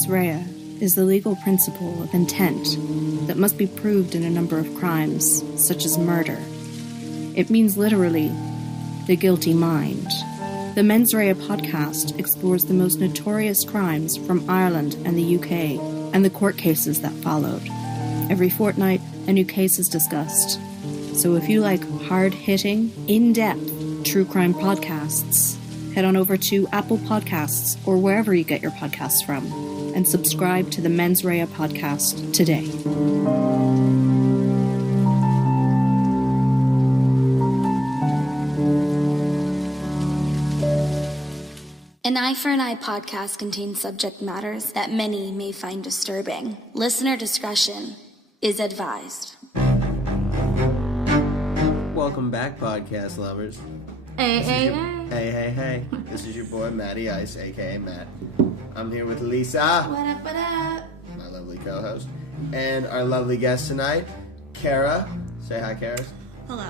mens rea is the legal principle of intent that must be proved in a number of crimes, such as murder. It means literally, the guilty mind. The Mens Rea podcast explores the most notorious crimes from Ireland and the UK, and the court cases that followed. Every fortnight, a new case is discussed. So if you like hard-hitting, in-depth true crime podcasts, head on over to Apple Podcasts or wherever you get your podcasts from, and subscribe to the Mens Rea podcast today. An Eye for an Eye podcast contains subject matters that many may find disturbing. Listener discretion is advised. Welcome back, podcast lovers. Hey. This is your boy, Matty Ice, a.k.a. Matt. I'm here with Lisa. What up? My lovely co-host. And our lovely guest tonight, Kara. Say hi, Kara. Hello.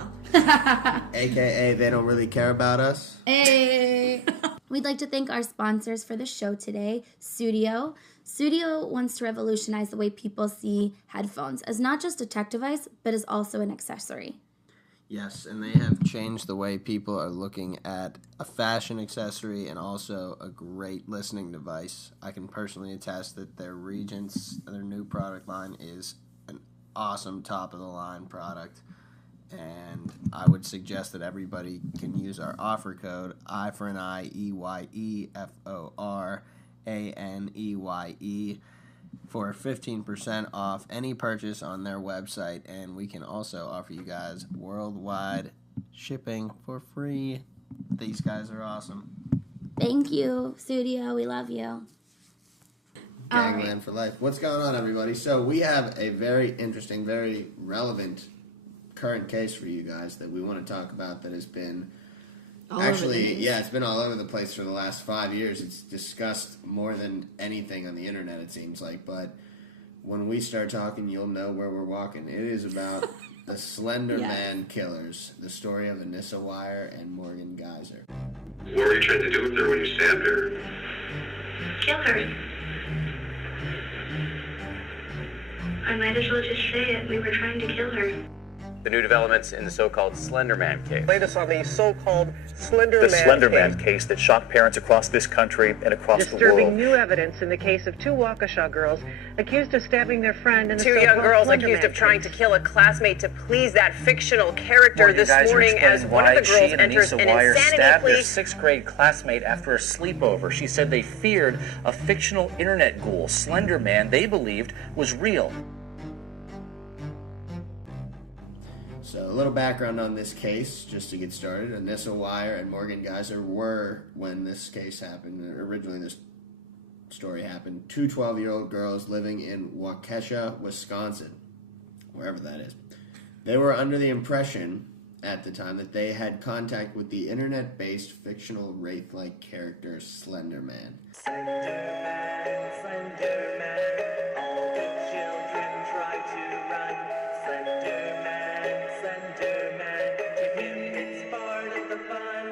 A.k.a. They don't really care about us. Hey. We'd like to thank our sponsors for the show today, Studio. Studio wants to revolutionize the way people see headphones as not just a tech device, but as also an accessory. Yes, and they have changed the way people are looking at a fashion accessory and also a great listening device. I can personally attest that their Regents, their new product line, is an awesome top-of-the-line product. And I would suggest that everybody can use our offer code, I for an I, EYEFORANEYE, for 15% off any purchase on their website. And we can also offer you guys worldwide shipping for free. These guys are awesome. Thank you, Studio. We love you. Gangland for life. What's going on, everybody? So we have a very interesting, very relevant current case for you guys that we want to talk about that has been it's been all over the place for the last 5 years. It's discussed more than anything on the internet, it seems like, but when we start talking, you'll know where we're walking. It is about the Slenderman killers, the story of Anissa Weier and Morgan Geyser. What were you trying to do with her when you stabbed her? Kill her. I might as well just say it. We were trying to kill her. The new developments in the so-called Slenderman case. Latest on the so-called Slenderman case that shocked parents across this country and across the world. Disturbing new evidence in the case of two Waukesha girls accused of stabbing their friend in the two young girls accused of trying to kill a classmate to please that fictional character this morning as one of the girls enters an insanity plea. Their sixth-grade classmate after a sleepover. She said they feared a fictional internet ghoul, Slenderman, they believed was real. So a little background on this case, just to get started. Anissa Weier and Morgan Geyser were, when this case happened, originally this story happened, two 12-year-old girls living in Waukesha, Wisconsin, wherever that is. They were under the impression at the time that they had contact with the internet-based fictional wraith-like character Slenderman. Slenderman, Slenderman, all the children try to run. Slenderman, Slenderman, to him it's part of the fun.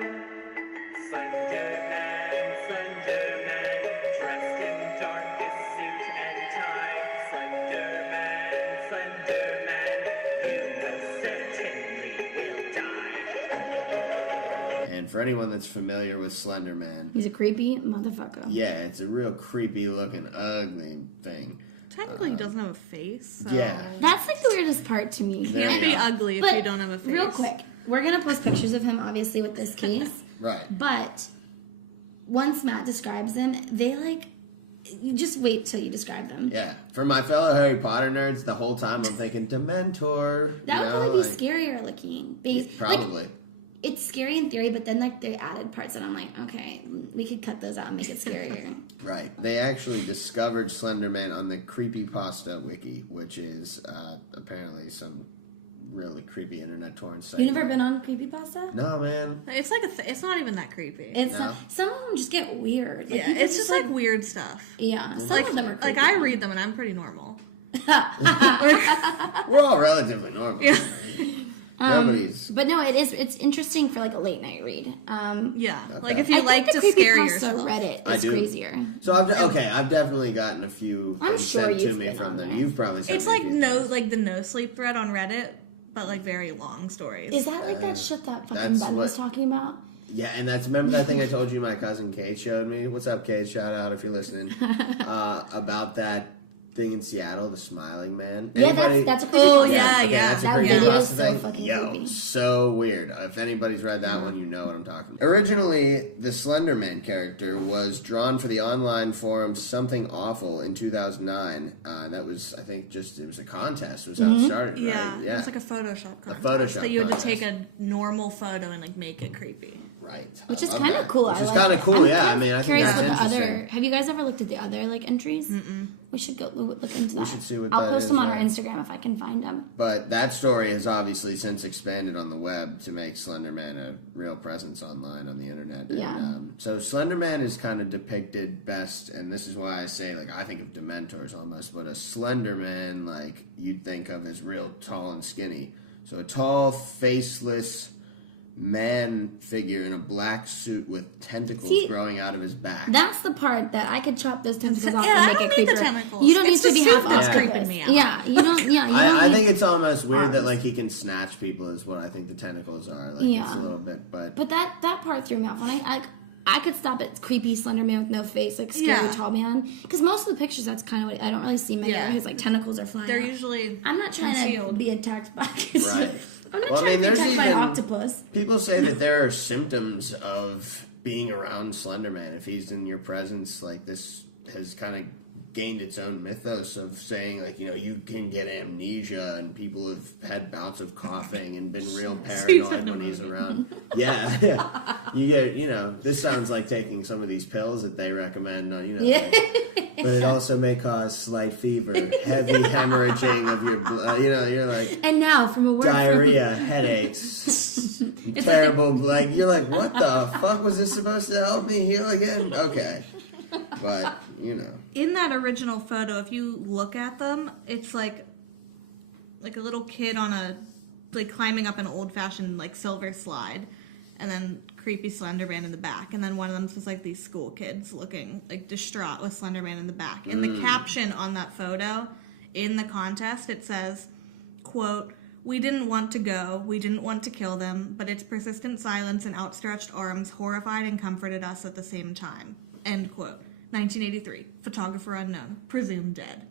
Slenderman, Slenderman, dressed in darkest suit and tie. Slenderman, Slenderman, you most certainly will die. And for anyone that's familiar with Slenderman, He's a creepy motherfucker. yeah, it's a real creepy-looking, ugly thing. Technically, he doesn't have a face. So Yeah. That's like the weirdest part to me. You can't be ugly if you don't have a face. Real quick, we're going to post pictures of him, obviously, with this case. Right. But once Matt describes him, you just wait till you describe them. Yeah. For my fellow Harry Potter nerds, the whole time I'm thinking Dementor. That would probably be scarier looking. Probably. It's scary in theory, but then they added parts that I'm like, okay, we could cut those out and make it scarier. Right. They actually discovered Slenderman on the Creepypasta wiki, which is apparently some really creepy internet torrent site. You never been on Creepypasta? No, man. It's like it's not even that creepy. It's not, some of them just get weird. Like, yeah, it's just like weird stuff. Yeah, some of them are creepy. Like I read them and I'm pretty normal. We're all relatively normal. Yeah. Nobody's. But no, it's interesting for like a late night read. Yeah, Okay. like if you like to scare yourself. Reddit I is do. crazier. So I've definitely gotten a few I'm things sure sent to you've me been from on them. there. You've probably sent It's me a like few things. the no sleep thread on Reddit, but like very long stories. Is that like that shit that fucking that's Ben was what- talking about? Yeah, and remember that thing I told you my cousin Kate showed me? What's up, Kate? Shout out if you're listening. About that thing in Seattle, the Smiling Man. Yeah, Anybody- that's a creepy. Oh, person. yeah, Okay, yeah. that's a That creepy video pasta is so thing. fucking Yo, creepy. so weird. If anybody's read that one, you know what I'm talking about. Originally, the Slenderman character was drawn for the online forum Something Awful in 2009. That was, I think, it was a contest. Was how it started, right? Yeah, it was like a Photoshop contest. Photoshop that you had to contest. take a normal photo and like make it creepy. Right. Which is I love kind of that. cool. Which I is like kind it. of cool, I'm yeah. kind I of mean, I think curious that's what the interesting. other. Have you guys ever looked at the other like entries? We should go look into that. should see what I'll that post is, them on our right. Instagram if I can find them. But that story has obviously since expanded on the web to make Slenderman a real presence online on the internet. Yeah. And, so Slenderman is kind of depicted best, and this is why I say, like, I think of Dementors almost, but a Slenderman, like, you'd think of as real tall and skinny. So a tall, faceless man figure in a black suit with tentacles growing out of his back. That's the part that I could chop those tentacles off Yeah, and I make don't it need the creepier. tentacles. You don't It's need to the be suit half that's octopus. creeping me out. Yeah, you don't. Yeah, you I don't need think it's almost weird that arms. like he can snatch people is what I think the tentacles are. Like Yeah. it's a little bit, but that part threw me off. When I could stop at creepy slender man with no face, like scary Yeah. tall man. Because most of the pictures, that's kind of what I don't really see many where his like tentacles are flying. They're out. usually I'm not trying to concealed. be attacked by. Right. I'm not Well, I trying mean, to be there's attacked by an even- octopus. people say that there are symptoms of being around Slenderman. If he's in your presence, like this has kind of gained its own mythos of saying, like, you know, you can get amnesia, and people have had bouts of coughing and been real paranoid when he's around. Yeah. You get, you know, this sounds like taking some of these pills that they recommend, you know. Yeah. But it also may cause slight fever, heavy hemorrhaging of your blood. You know, you're like, And now from a word diarrhea, headaches, terrible. Like you're like, what the fuck was this supposed to help me heal again? Okay, but you know, in that original photo, if you look at them, it's like a little kid on like climbing up an old-fashioned like silver slide, and then creepy Slenderman in the back, and then one of them's just like these school kids looking like distraught with Slenderman in the back. And the caption on that photo in the contest, it says, quote, "We didn't want to go, we didn't want to kill them, but its persistent silence and outstretched arms horrified and comforted us at the same time." End quote. 1983. Photographer unknown. Presumed dead.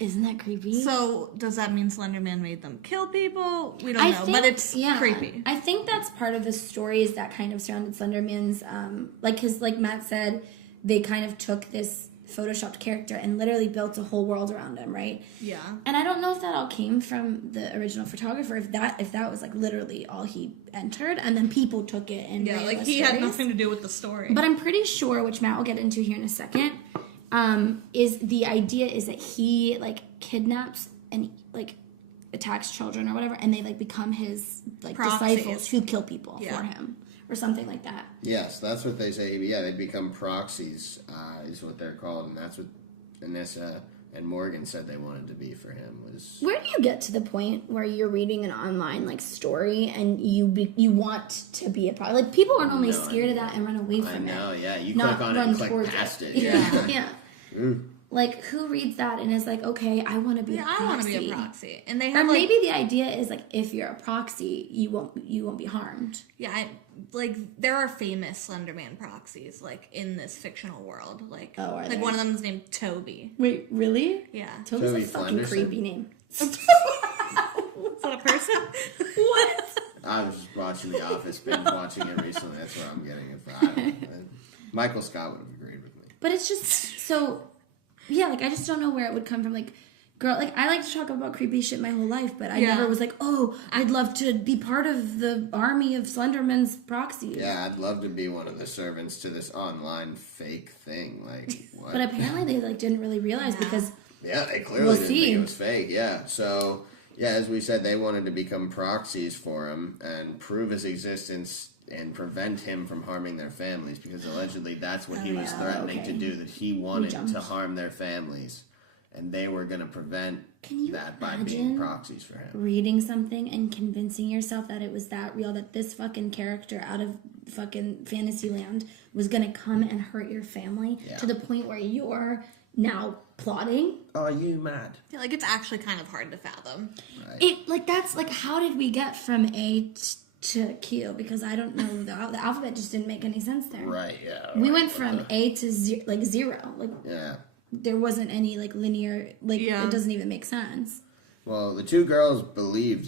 Isn't that creepy? So, does that mean Slenderman made them kill people? We don't know, but it's creepy. I think that's part of the stories that kind of surrounded Slenderman's, because like Matt said, they kind of took this photoshopped character and literally built a whole world around him, right? Yeah. And I don't know if that all came from the original photographer, if that was like literally all he entered, and then people took it and Yeah, ran like the he had stories. nothing to do with the story. But I'm pretty sure, which Matt will get into here in a second, is the idea is that he like kidnaps and like attacks children or whatever, and they like become his like Proxies. disciples who kill people for him or something like that. yes, that's what they say. Yeah, they become proxies, is what they're called, and that's what Anissa and Morgan said they wanted to be for him. Was Where do you get to the point where you're reading an online like story and you want to be a part? Like people are normally scared of that and run away I from know, it. yeah. You not click on it run and click towards past it. Yeah. Yeah. Like who reads that and is like, okay, I want to be a proxy. I want to be a proxy. And they Or have maybe the idea is like if you're a proxy, you won't be harmed. Yeah, there are famous Slenderman proxies like in this fictional world. Like, are like there? one of them is named Toby. Wait, really? Yeah. Toby's Toby a fucking Flenderson? creepy name. Is that a person? What? I was just watching The Office, binge watching it recently. That's where I'm getting it from. I don't know. Michael Scott would have agreed with me. But it's just so, yeah, like I just don't know where it would come from. Like, girl, like I like to talk about creepy shit my whole life, but I never was like, oh, I'd love to be part of the army of Slenderman's proxies. Yeah, I'd love to be one of the servants to this online fake thing. Like, what? But apparently they like didn't really realize because Yeah, they clearly We'll didn't see. think it was fake. Yeah, so yeah, as we said, they wanted to become proxies for him and prove his existence and prevent him from harming their families because allegedly that's what he was threatening to do. That he wanted to harm their families, and they were going to prevent that by being imagine proxies for him. Reading something and convincing yourself that it was that real, that this fucking character out of fucking Fantasyland was gonna come and hurt your family to the point where you're now plotting. Oh, you mad? I feel like it's actually kind of hard to fathom. Right. It like that's like how did we get from A to Q? Because I don't know, the alphabet just didn't make any sense there. Right. Yeah. We went from A to zero. Like there wasn't any like linear. Like it doesn't even make sense. Well, the two girls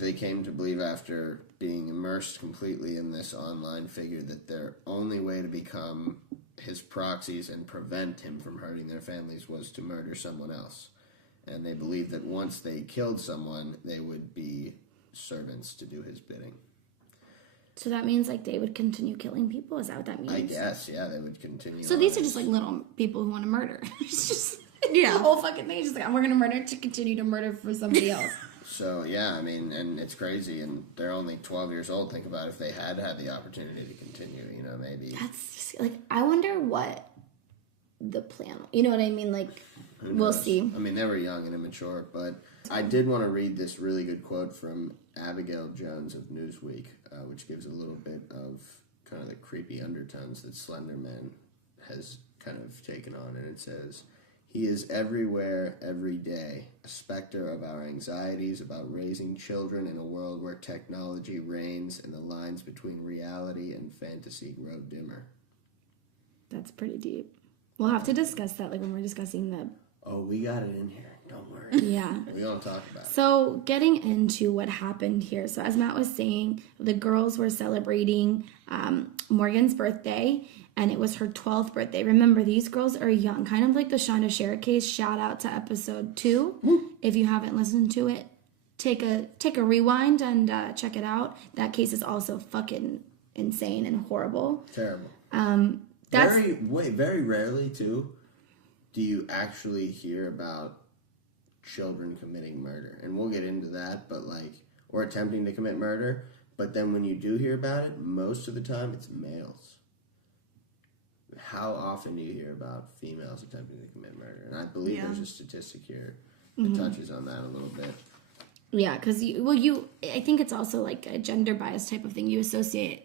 they came to believe after being immersed completely in this online figure that their only way to become his proxies and prevent him from hurting their families was to murder someone else. And they believed that once they killed someone, they would be servants to do his bidding. So that means like they would continue killing people? Is that what that means? I guess, yeah, they would continue. So these are just like little people who want to murder. It's just the whole fucking thing is just like, we're going to murder to continue to murder for somebody else. So, yeah, I mean, and it's crazy, and they're only 12 years old. Think about if they had the opportunity to continue, you know, maybe. That's, just, like, I wonder what the plan, you know what I mean? Like, we'll see. I mean, they were young and immature, but I did want to read this really good quote from Abigail Jones of Newsweek, which gives a little bit of kind of the creepy undertones that Slenderman has kind of taken on, and it says, "He is everywhere, every day, a specter of our anxieties about raising children in a world where technology reigns and the lines between reality and fantasy grow dimmer." That's pretty deep. We'll have to discuss that like when we're discussing the... Oh, we got it in here. Don't worry. Yeah. We don't talk about it. So getting into what happened here. So as Matt was saying, the girls were celebrating Morgan's birthday, and it was her 12th birthday. Remember, these girls are young, kind of like the Shonda Cher case. Shout out to episode 2. If you haven't listened to it, take a rewind and check it out. That case is also fucking insane and horrible. Terrible. That's very rarely too do you actually hear about children committing murder, and we'll get into that, but like, or attempting to commit murder. But then when you do hear about it, most of the time it's males. How often do you hear about females attempting to commit murder? And I believe there's a statistic here that touches on that a little bit. Yeah, because I think it's also like a gender bias type of thing. You associate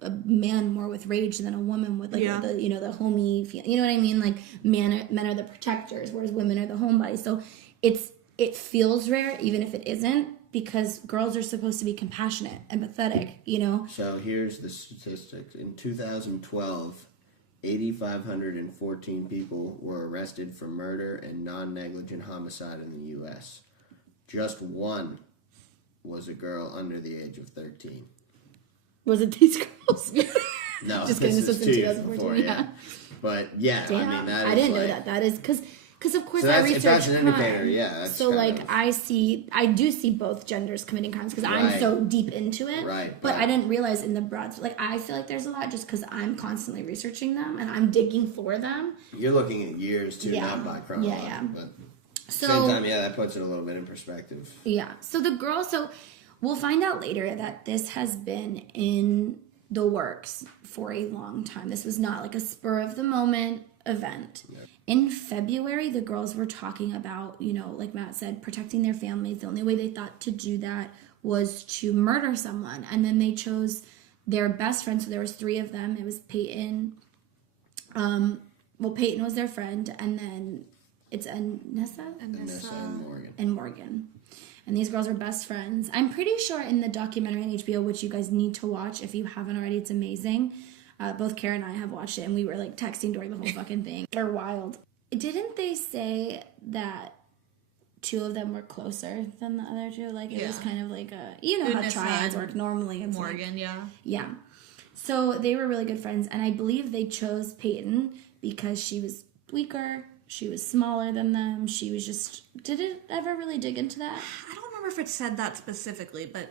a man more with rage than a woman with like the homey feel. You know what I mean? Like men are the protectors, whereas women are the homebodies. So it feels rare, even if it isn't, because girls are supposed to be compassionate, empathetic. You know. So here's the statistics. In 2012, 8,514 people were arrested for murder and non-negligent homicide in the U.S. Just one was a girl under the age of 13. Was it these girls? No, just kidding. This was in 2014. Yeah. But yeah, damn, I mean, that is I didn't like, know that. That is because of course so I research that's an crime. indicator. Yeah. That's so like I do see both genders committing crimes because I'm so deep into it. Right. But I didn't realize in the broad. Like I feel like there's a lot just because I'm constantly researching them and I'm digging for them. You're looking at years too, not by chronology. Yeah. But so, same time, that puts it a little bit in perspective. Yeah. So the girl, we'll find out later that this has been in the works for a long time. This was not like a spur of the moment event. Yeah. In February, the girls were talking about, like Matt said, protecting their families. The only way they thought to do that was to murder someone. And then they chose their best friend. So there was 3 of them. It was Peyton. Peyton was their friend. And then it's Anissa and Morgan. And these girls are best friends. I'm pretty sure in the documentary on HBO, which you guys need to watch if you haven't already, it's amazing. Both Kara and I have watched it, and we were like texting during the whole fucking thing. They're wild. Didn't they say that 2 of them were closer than the other 2? Like it was kind of like how triads work normally. It's Morgan, like, yeah. So they were really good friends, and I believe they chose Peyton because she was weaker. She was smaller than them. She was just... Did it ever really dig into that? I don't remember if it said that specifically, but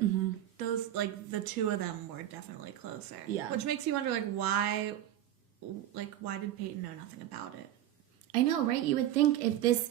those, like, the 2 of them were definitely closer. Yeah. Which makes you wonder, why did Peyton know nothing about it? I know, right? You would think if this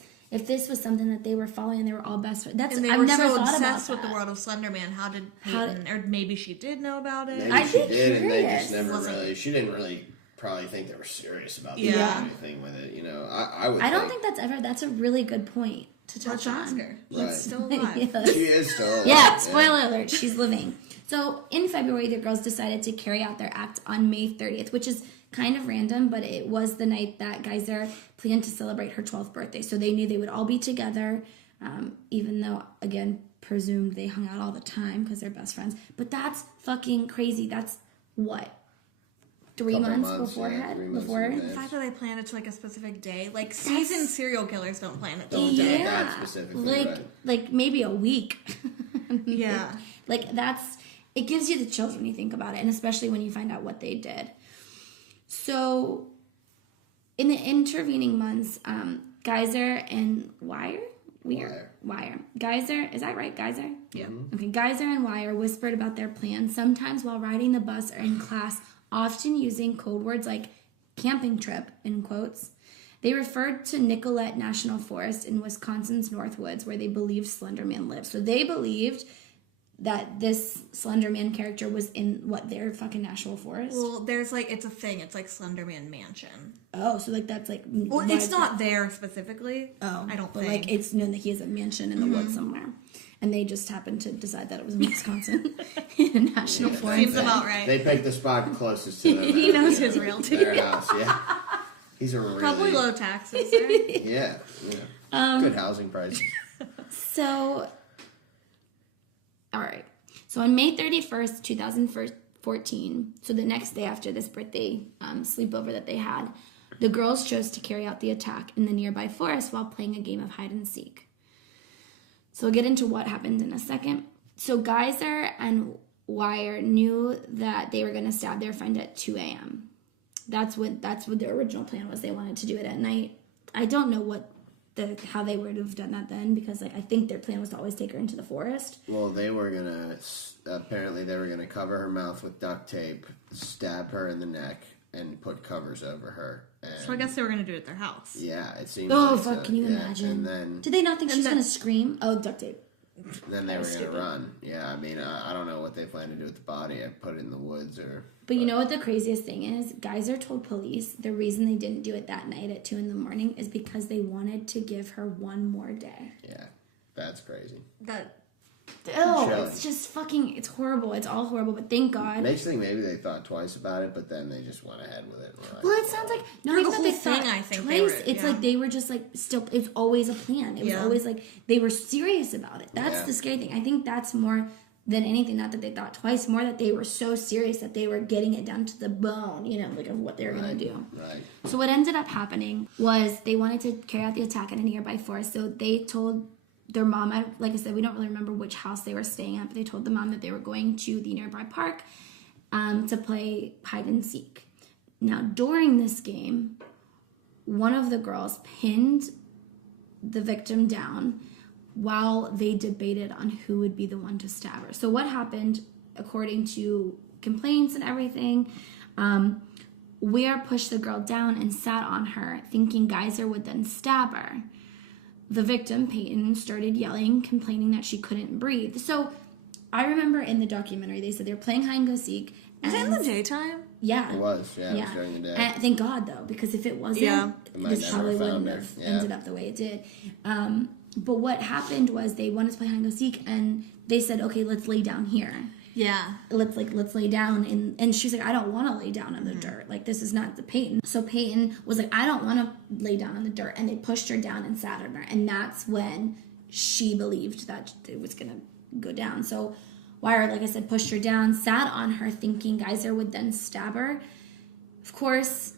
was something that they were following and they were all best friends... And they were so obsessed with the world of Slenderman. How did Peyton... or maybe she did know about it? Maybe she did, and they just never really... She didn't really... probably think they were serious about anything with it. You know, I don't think that's a really good point to touch on. Right. Still alive. Yes. She is still alive. Yeah, spoiler alert, she's living. So in February, the girls decided to carry out their act on May 30th, which is kind of random, but it was the night that Geyser planned to celebrate her 12th birthday. So they knew they would all be together, even though, again, presumed they hung out all the time because they're best friends. But that's fucking crazy. That's what? 3 months beforehand? Before? The fact that they planned it to like a specific day, like seasoned serial killers don't plan it. Don't do it that specifically. Like maybe a week. Yeah. Like it gives you the chills when you think about it, and especially when you find out what they did. So, in the intervening months, Geyser and Wire. Geyser, is that right? Geyser? Yeah. Okay, Geyser and Wire whispered about their plans, sometimes while riding the bus or in class, often using code words like camping trip, in quotes. They referred to Nicollet National Forest in Wisconsin's Northwoods, where they believed Slenderman lived. So they believed that this Slenderman character was in their fucking national forest. Well, there's like it's a thing. It's like Slenderman Mansion. Oh, so like that's like. Well, it's not there specifically. Oh, I don't but think. Like it's known that he has a mansion in the woods somewhere, and they just happened to decide that it was in Wisconsin, in a national forest. Seems about right. They picked the spot closest to them. He knows his realty. Their house, yeah. He's a really Probably low taxes, right? Yeah. Good housing prices. So. All right. So on May 31st, 2014, so the next day after this birthday sleepover that they had, the girls chose to carry out the attack in the nearby forest while playing a game of hide and seek. So we'll get into what happened in a second. So Geyser and Wire knew that they were going to stab their friend at 2 a.m. That's what their original plan was. They wanted to do it at night. I don't know how they would have done that then, because I think their plan was to always take her into the forest. Well, they were gonna cover her mouth with duct tape, stab her in the neck, and put covers over her. So I guess they were gonna do it at their house. Yeah, it seems. Oh fuck! Can you imagine? And then, did they not think she was gonna scream? Oh, duct tape. Then they were gonna run. Yeah, I mean, I don't know what they plan to do with the body. I put it in the woods or. But you know what the craziest thing is? Geyser told police the reason they didn't do it that night at 2 a.m. is because they wanted to give her one more day. Yeah, that's crazy. It's just fucking, it's horrible. It's all horrible, but thank God. Makes me think maybe they thought twice about it, but then they just went ahead with it. Well, it sounds like, not even that they thought twice. It's like they were just like, still, it's always a plan. It was always like, they were serious about it. That's the scary thing. I think that's more than anything, not that they thought twice, more that they were so serious that they were getting it down to the bone, like of what they were going to do. Right. So what ended up happening was they wanted to carry out the attack in a nearby forest. So they told their mom, like I said, we don't really remember which house they were staying at, but they told the mom that they were going to the nearby park to play hide and seek. Now, during this game, one of the girls pinned the victim down while they debated on who would be the one to stab her. So what happened, according to complaints and everything, Ware pushed the girl down and sat on her, thinking Geyser would then stab her. The victim, Peyton, started yelling, complaining that she couldn't breathe. So I remember in the documentary, they said they were playing hide and go seek. Was it in the daytime? Yeah. It was, It was during the day. And thank God, though, because if it wasn't, this probably wouldn't have ended up the way it did. But what happened was they wanted to play hide and go seek, and they said, okay, let's lay down here. Yeah. Let's lay down. And she's like, I don't want to lay down in the dirt. Like, this is not the Peyton. So Peyton was like, I don't want to lay down in the dirt. And they pushed her down and sat on her. And that's when she believed that it was going to go down. So Wire, like I said, pushed her down, sat on her, thinking Geyser would then stab her. Of course,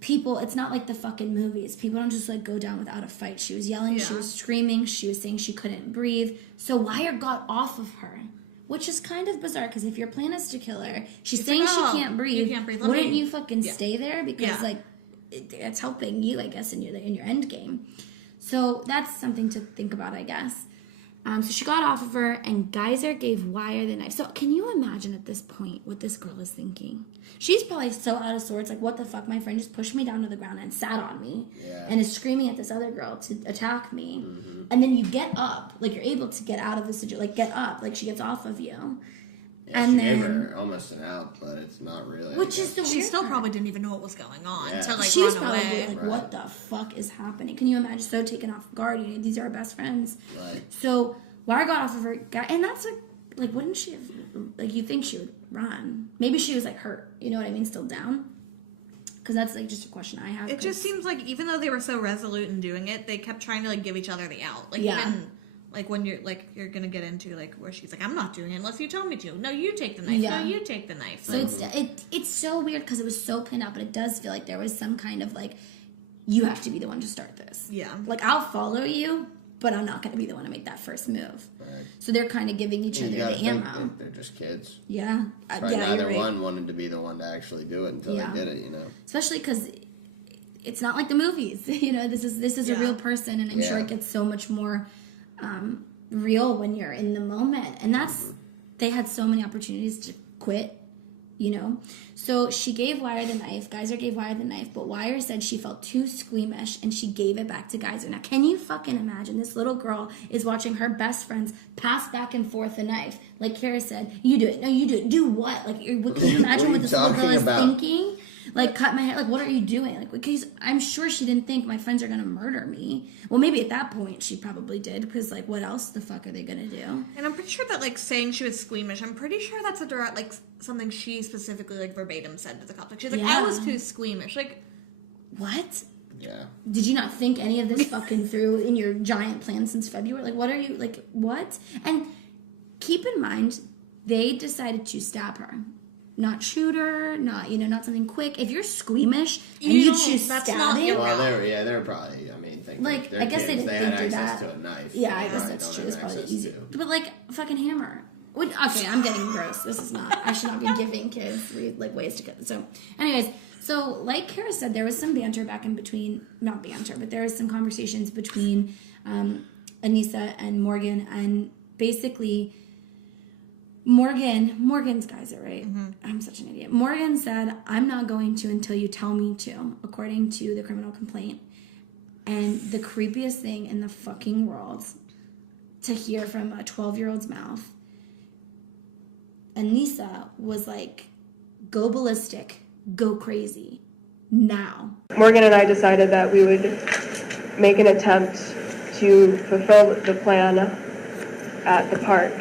people, it's not like the fucking movies. People don't just go down without a fight. She was yelling, she was screaming, she was saying she couldn't breathe. So Wire got off of her, which is kind of bizarre, because if your plan is to kill her, she's saying she can't breathe. You can't breathe. Wouldn't you fucking stay there? Because it's helping you, I guess, in your end game. So that's something to think about, I guess. So she got off of her, and Geyser gave Wire the knife. So can you imagine at this point what this girl is thinking? She's probably so out of sorts, like, what the fuck? My friend just pushed me down to the ground and sat on me and is screaming at this other girl to attack me. Mm-hmm. And then you get up, you're able to get out of the situation, get up, she gets off of you. Yeah, and she then gave her almost an out, but it's not really. which is the She weird still part. probably didn't even know what was going on to like She's run probably away. like, what the fuck is happening? Can you imagine? So taken off guard. You know, these are our best friends. Right. So Lara got off of her guy, and that's like wouldn't she have, like, you think she would run? Maybe she was like hurt. You know what I mean? Still down. Because that's like just a question I have. It just seems like even though they were so resolute in doing it, they kept trying to like give each other the out. Like even like when you're gonna get into like where she's like, I'm not doing it unless you tell me to. No, you take the knife. Yeah. No, you take the knife. So it's so weird because it was so planned out, but it does feel like there was some kind of like, you have to be the one to start this. Yeah. Like, I'll follow you, but I'm not going to be the one to make that first move. Right. So they're kind of giving each other the ammo. They're just kids. Yeah. Probably neither one wanted to be the one to actually do it until they did it, you know. Especially because it's not like the movies. You know, this is a real person, and I'm sure it gets so much more real when you're in the moment. And that's, they had so many opportunities to quit, you know. So she gave Wire the knife. Geyser gave Wire the knife, but Wire said she felt too squeamish and she gave it back to Geyser. Now, can you fucking imagine? This little girl is watching her best friends pass back and forth the knife. Like Kara said, you do it. No, you do it. Do what? Like, can you imagine what this little girl is thinking? Like, cut my hair. Like, what are you doing? Like, because I'm sure she didn't think my friends are going to murder me. Well, maybe at that point she probably did, because, like, what else the fuck are they going to do? And I'm pretty sure that, like, saying she was squeamish, I'm pretty sure that's a direct, like, something she specifically, like, verbatim said to the cops. Like, she's like, I was too squeamish. Like, what? Yeah. Did you not think any of this fucking through in your giant plan since February? Like, what are you, like, what? And keep in mind, they decided to stab her. Not shoot her, not something quick. If you're squeamish and you choose stabbing, well, they're probably. I mean, like, I guess they didn't think through that. To a knife. Yeah, I guess that's true. It's probably easy. But like, fucking hammer. Okay, I'm getting gross. This is not. I should not be giving kids like ways to cut. So, anyways, so like Kara said, there was some banter back in between. Not banter, but there was some conversations between Anissa and Morgan, and basically. Morgan's Geyser, right? Mm-hmm. I'm such an idiot. Morgan said, I'm not going to until you tell me to, according to the criminal complaint. And the creepiest thing in the fucking world to hear from a 12-year-old's mouth, Anissa was like, go ballistic, go crazy, now. Morgan and I decided that we would make an attempt to fulfill the plan at the park.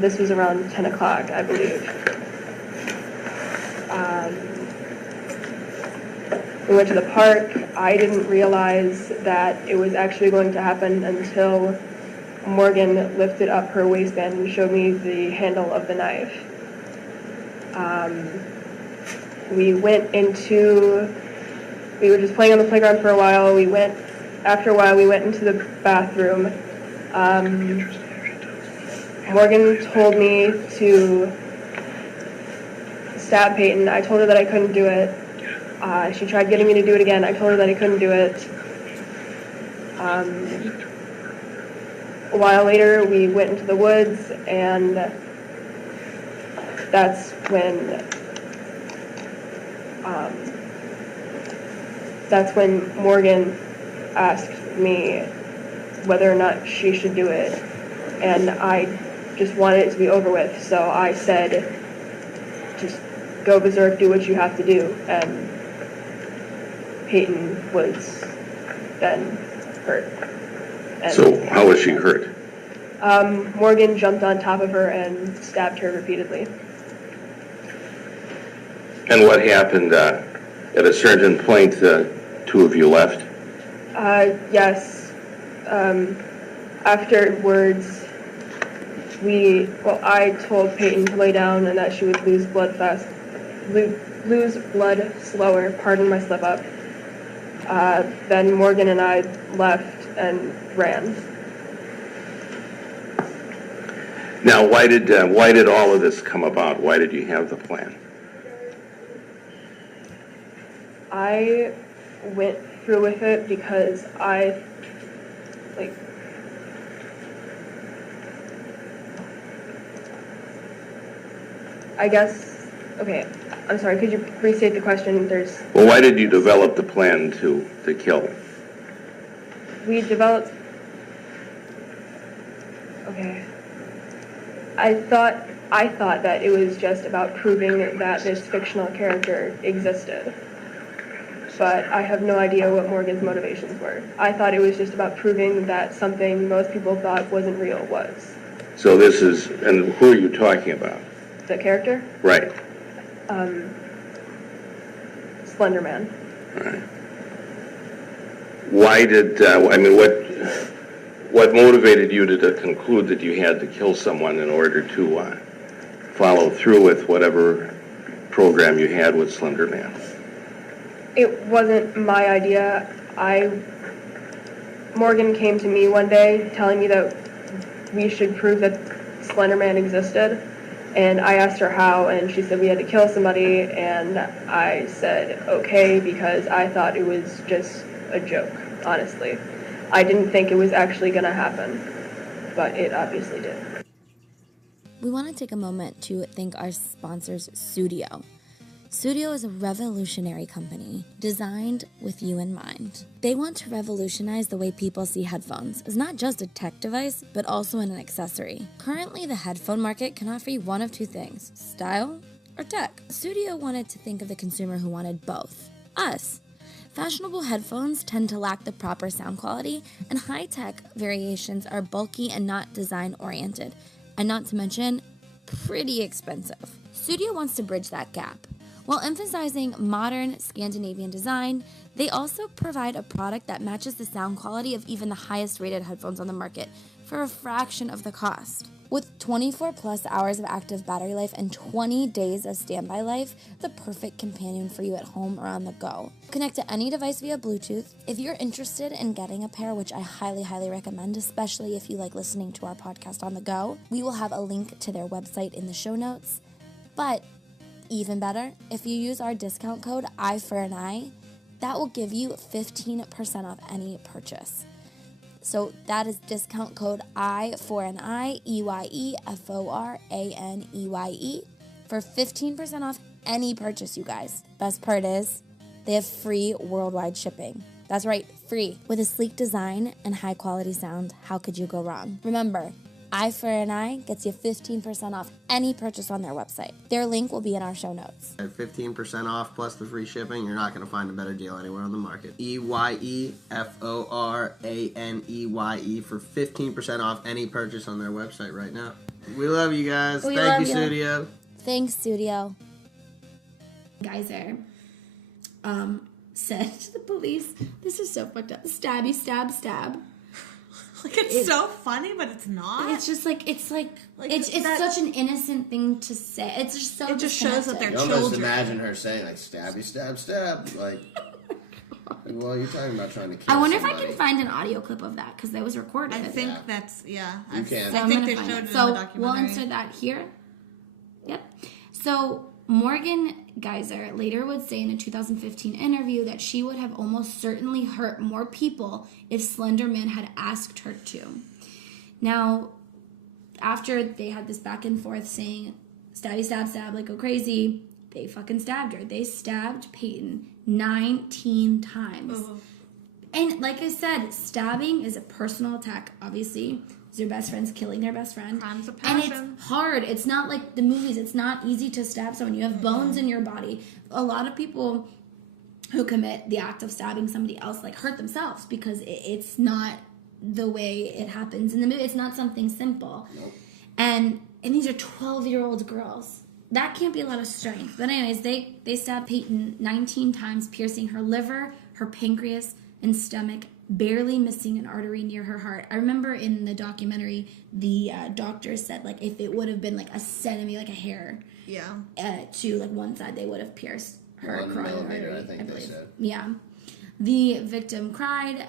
This was around 10 o'clock, I believe. We went to the park. I didn't realize that it was actually going to happen until Morgan lifted up her waistband and showed me the handle of the knife. We were just playing on the playground for a while. After a while, we went into the bathroom. Morgan told me to stab Peyton. I told her that I couldn't do it. She tried getting me to do it again. I told her that I couldn't do it. A while later, we went into the woods, and that's when Morgan asked me whether or not she should do it, and I just wanted it to be over with, so I said, just go berserk, do what you have to do, and Peyton was then hurt. And so how was she hurt? Morgan jumped on top of her and stabbed her repeatedly. And what happened at a certain point, the two of you left? Yes. Afterwards, I told Peyton to lay down and that she would lose blood slower, pardon my slip up. Then Morgan and I left and ran. Now, why did all of this come about? Why did you have the plan? I went through with it because I guess, okay, I'm sorry, could you restate the question? Well, why did you develop the plan to kill? We developed, okay, I thought I thought that it was just about proving that this fictional character existed. But I have no idea what Morgan's motivations were. I thought it was just about proving that something most people thought wasn't real was. So this is, and who are you talking about? The character? Right. Slenderman. Right. Why did, what motivated you to conclude that you had to kill someone in order to follow through with whatever program you had with Slenderman? It wasn't my idea. Morgan came to me one day telling me that we should prove that Slenderman existed, and I asked her how, and she said we had to kill somebody, and I said okay, because I thought it was just a joke, honestly. I didn't think it was actually going to happen, but it obviously did. We want to take a moment to thank our sponsors, Studio. Studio is a revolutionary company designed with you in mind. They want to revolutionize the way people see headphones as not just a tech device, but also an accessory. Currently, the headphone market can offer you one of two things, style or tech. Studio wanted to think of the consumer who wanted both, us. Fashionable headphones tend to lack the proper sound quality, and high-tech variations are bulky and not design-oriented, and not to mention, pretty expensive. Studio wants to bridge that gap. While emphasizing modern Scandinavian design, they also provide a product that matches the sound quality of even the highest rated headphones on the market for a fraction of the cost. With 24 plus hours of active battery life and 20 days of standby life, the perfect companion for you at home or on the go. Connect to any device via Bluetooth. If you're interested in getting a pair, which I highly recommend, especially if you like listening to our podcast on the go, we will have a link to their website in the show notes. But even better, if you use our discount code I4NI, that will give you 15% off any purchase. So that is discount code I4NI, EYEFORANEYE for 15% off any purchase, you guys. Best part is, they have free worldwide shipping. That's right, free. With a sleek design and high quality sound, how could you go wrong? Remember, I4NI gets you 15% off any purchase on their website. Their link will be in our show notes. At 15% off plus the free shipping, you're not going to find a better deal anywhere on the market. EYEFORANEYE for 15% off any purchase on their website right now. We love you guys. Thank you, Studio. Thanks, Studio. Geyser said to the police, this is so fucked up, stabby, stab, stab. Like, it's so funny, but it's not. It's just like it's such an innocent thing to say. It's just so. It just shows that they're children. You almost imagine her saying like "stabby, stab, stab." Like, well, you're talking about trying to kill. I wonder somebody. if I can find an audio clip of that because that was recorded. I think that's You can. I think they showed it in the documentary. So we'll insert that here. Yep. So Morgan Geyser later would say in a 2015 interview that she would have almost certainly hurt more people if Slenderman had asked her to. Now, after they had this back and forth saying, stabby, stab, stab, like go crazy, they fucking stabbed her. They stabbed Peyton 19 times. Oh. And like I said, stabbing is a personal attack, obviously. Your best friend's killing their best friend. Crimes of passion. And it's hard. It's not like the movies. It's not easy to stab someone. You have bones in your body. A lot of people who commit the act of stabbing somebody else like hurt themselves because it's not the way it happens in the movie. It's not something simple. Nope. And these are 12-year-old girls. That can't be a lot of strength. But anyways, they stabbed Peyton 19 times, piercing her liver, her pancreas, and stomach, barely missing an artery near her heart. I remember in the documentary, the doctor said, like, if it would have been, like, a centimeter, like a hair, to, like, one side, they would have pierced her carotid artery, I believe. They said. Yeah. The victim cried,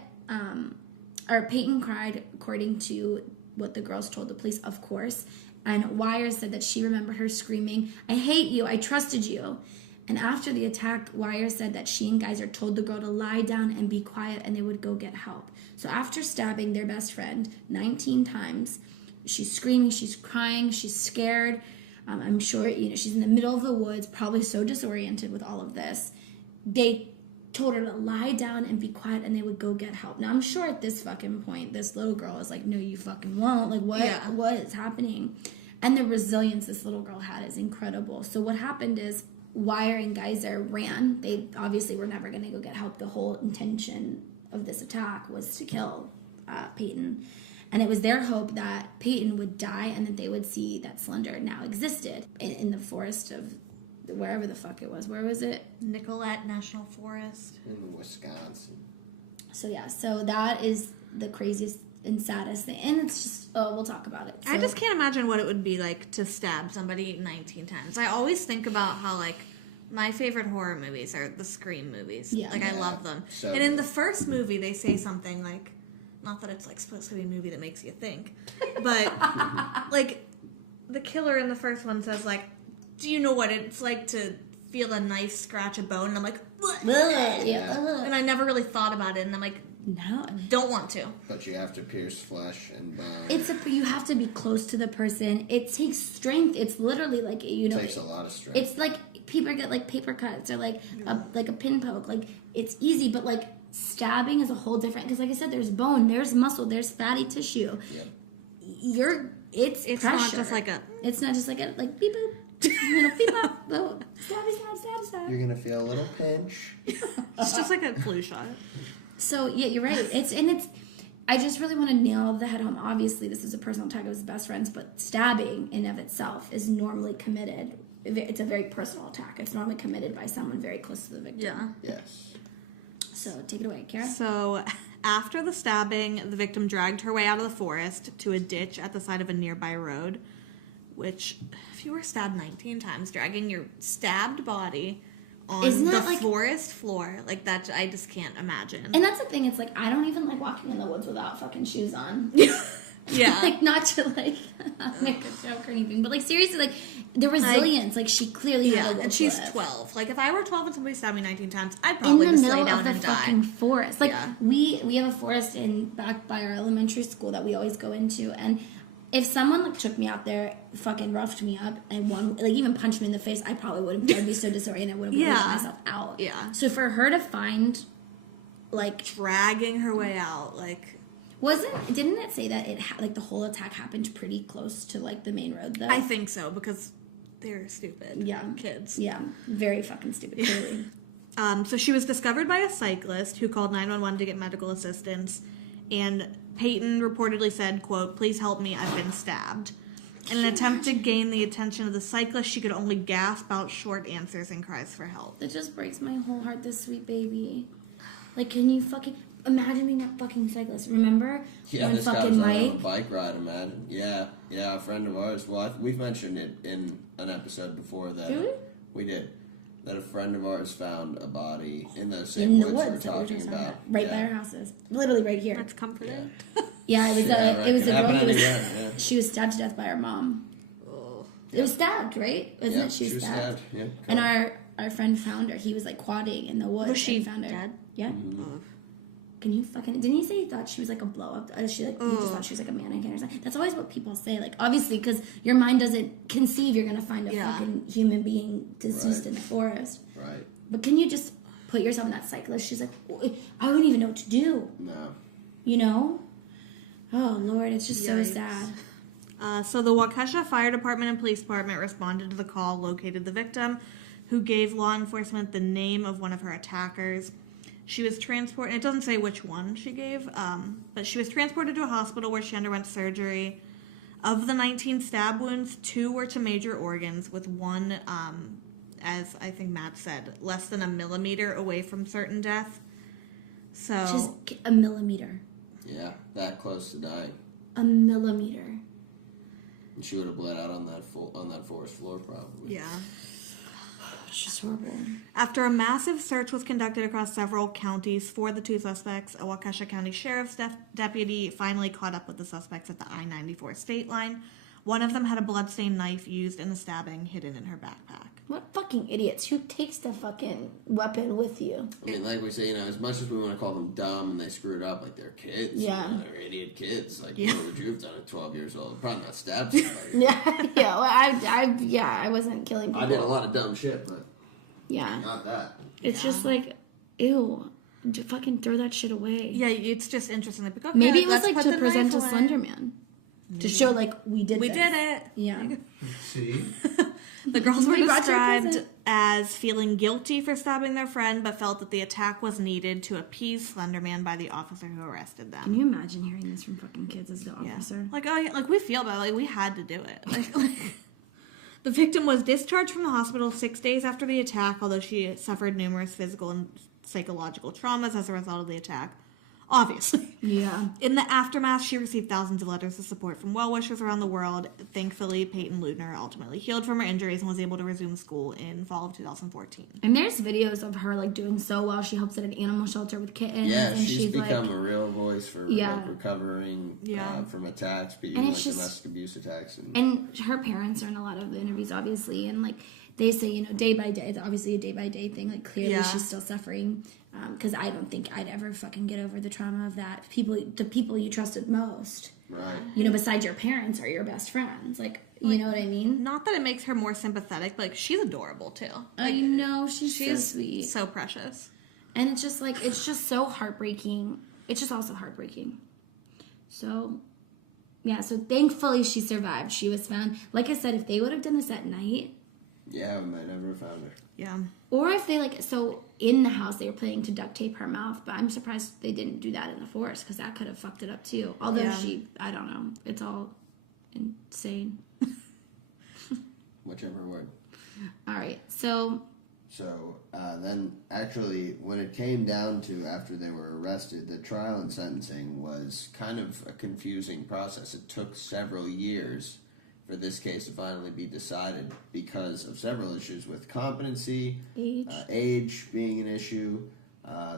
or Peyton cried, according to what the girls told the police, of course, and Wire said that she remembered her screaming, "I hate you, I trusted you." And after the attack, Wire said that she and Geyser told the girl to lie down and be quiet and they would go get help. So after stabbing their best friend 19 times, she's screaming, she's crying, she's scared. I'm sure, she's in the middle of the woods, probably so disoriented with all of this. They told her to lie down and be quiet and they would go get help. Now, I'm sure at this fucking point, this little girl is like, no, you fucking won't. Like, what is happening? And the resilience this little girl had is incredible. So what happened is Wire and Geyser ran. They obviously were never going to go get help. The whole intention of this attack was to kill Peyton. And it was their hope that Peyton would die and that they would see that Slender now existed in the forest of wherever the fuck it was. Where was it? Nicollet National Forest. In Wisconsin. So yeah, so that is the craziest and saddest thing. And it's just, we'll talk about it. So, I just can't imagine what it would be like to stab somebody 19 times. I always think about how, like, my favorite horror movies are the Scream movies. Yeah. Like, I love them. So and in the first movie, they say something like, not that it's, like, supposed to be a movie that makes you think, but, like, the killer in the first one says, like, do you know what it's like to feel a knife scratch a bone? And I'm like, yeah. And I never really thought about it, and I'm like, no, don't want to. But you have to pierce flesh and bone. You have to be close to the person. It takes strength. It's literally like, you know. It takes a lot of strength. It's like people get like paper cuts or like a pin poke. Like it's easy, but like stabbing is a whole different. Because like I said, there's bone, there's muscle, there's fatty tissue. Yep. It's pressure. Not just like a. It's not just like a beep boop. You know, beep up, boop. Stab. You're gonna feel a little pinch. It's just like a flu shot. So yeah, you're right. I just really want to nail the head home. Obviously, this is a personal attack of his best friends, but stabbing in of itself is normally committed. It's a very personal attack. It's normally committed by someone very close to the victim. Yeah. Yes. So take it away, Kara. So after the stabbing, the victim dragged her way out of the forest to a ditch at the side of a nearby road, which, if you were stabbed 19 times, dragging your stabbed body on the forest floor, like that, I just can't imagine. And that's the thing, it's like, I don't even like walking in the woods without fucking shoes on. Yeah. Like, not to like make a joke or anything, but like seriously, like the resilience, like she clearly had a and she's 12. Like if I were 12 and somebody stabbed me 19 times, I'd probably just lay down and die. In the middle of the fucking forest. Like we have a forest back by our elementary school that we always go into, and if someone like took me out there, fucking roughed me up, and even punched me in the face, I probably wouldn't. I'd be so disoriented. I wouldn't let myself out. Yeah. So for her to find, like, dragging her way out, like, didn't it say that the whole attack happened pretty close to like the main road though? I think so because they're stupid. Yeah. Kids. Yeah. Very fucking stupid. Clearly. So she was discovered by a cyclist who called 911 to get medical assistance, and Peyton reportedly said, quote, "Please help me, I've been stabbed." In an attempt to gain the attention of the cyclist, she could only gasp out short answers and cries for help. That just breaks my whole heart, this sweet baby. Like, can you fucking imagine being that fucking cyclist? Remember when this fucking guy was Mike? on a bike ride, imagine. Yeah, a friend of ours. Well, we've mentioned it in an episode before that. Did we? We did. That a friend of ours found a body in the same woods we're talking about. Right by our houses. Literally right here. That's comforting. Yeah, it was a girl who was, anywhere, she was stabbed to death by her mom. Oh. It was stabbed, right? Wasn't it? She was stabbed. Yeah. And our friend found her. He was like quadding in the woods. Was she found her. dead? Yeah. Mm-hmm. Can you fucking... Didn't he say he thought she was like a blow-up? He just thought she was like a mannequin or something. That's always what people say. Like, obviously, because your mind doesn't conceive you're going to find a fucking human being deceased in the forest. Right. But can you just put yourself in that cyclist? She's like, I wouldn't even know what to do. No. You know? Oh, Lord, it's just so sad. So the Waukesha Fire Department and Police Department responded to the call, located the victim, who gave law enforcement the name of one of her attackers. She was transported, it doesn't say which one she gave, but she was transported to a hospital where she underwent surgery. Of the 19 stab wounds, 2 were to major organs, with one, as I think Matt said, less than a millimeter away from certain death. So Just a millimeter. Yeah, that close to dying. A millimeter. And she would have bled out on that forest floor, probably. Yeah. It's just horrible. After a massive search was conducted across several counties for the 2 suspects, a Waukesha County Sheriff's deputy finally caught up with the suspects at the I-94 state line. One of them had a bloodstained knife used in the stabbing hidden in her backpack. What fucking idiots? Who takes the fucking weapon with you? I mean, like we say, as much as we want to call them dumb and they screwed up, like they're kids. Yeah. They're idiot kids. Like, what would you have done at 12 years old? Probably not stabbed somebody. Yeah. Well, I wasn't killing people. I did a lot of dumb shit, but yeah, not that. It's just like, ew. Fucking throw that shit away. Yeah, it's just interesting. Like, okay, maybe it was like to present a Slenderman. to show like we did it. Yeah. See? The girls were We brought you a described present. as feeling guilty for stabbing their friend, but felt that the attack was needed to appease Slenderman by the officer who arrested them. Can you imagine hearing this from fucking kids as the officer? Like, oh yeah, like we feel bad, like we had to do it. Like the victim was discharged from the hospital 6 days after the attack, although she suffered numerous physical and psychological traumas as a result of the attack. Obviously. Yeah. In the aftermath, she received thousands of letters of support from well-wishers around the world. Thankfully, Peyton Ludner ultimately healed from her injuries and was able to resume school in fall of 2014. And there's videos of her like doing so well. She helps at an animal shelter with kittens. Yeah, and she's become like, a real voice for like, recovering from attacks, being like domestic abuse attacks. And her parents are in a lot of the interviews, obviously, and like they say, you know, day by day, it's obviously a day by day thing. Like clearly she's still suffering. Because I don't think I'd ever fucking get over the trauma of that. The people you trusted most, right? You know, besides your parents, are your best friends. Like, you know what I mean? Not that it makes her more sympathetic, but like she's adorable too. I know she's so sweet, so precious, and it's just like it's just so heartbreaking. It's just also heartbreaking. So, yeah. So thankfully she survived. She was found. Like I said, if they would have done this at night. Yeah, we might never have found her. Yeah. Or if they in the house they were planning to duct tape her mouth, but I'm surprised they didn't do that in the forest because that could have fucked it up too. Although I don't know, it's all insane. Whichever word. All right, so then actually when it came down to after they were arrested, the trial and sentencing was kind of a confusing process. It took several years for this case to finally be decided because of several issues with competency, age being an issue,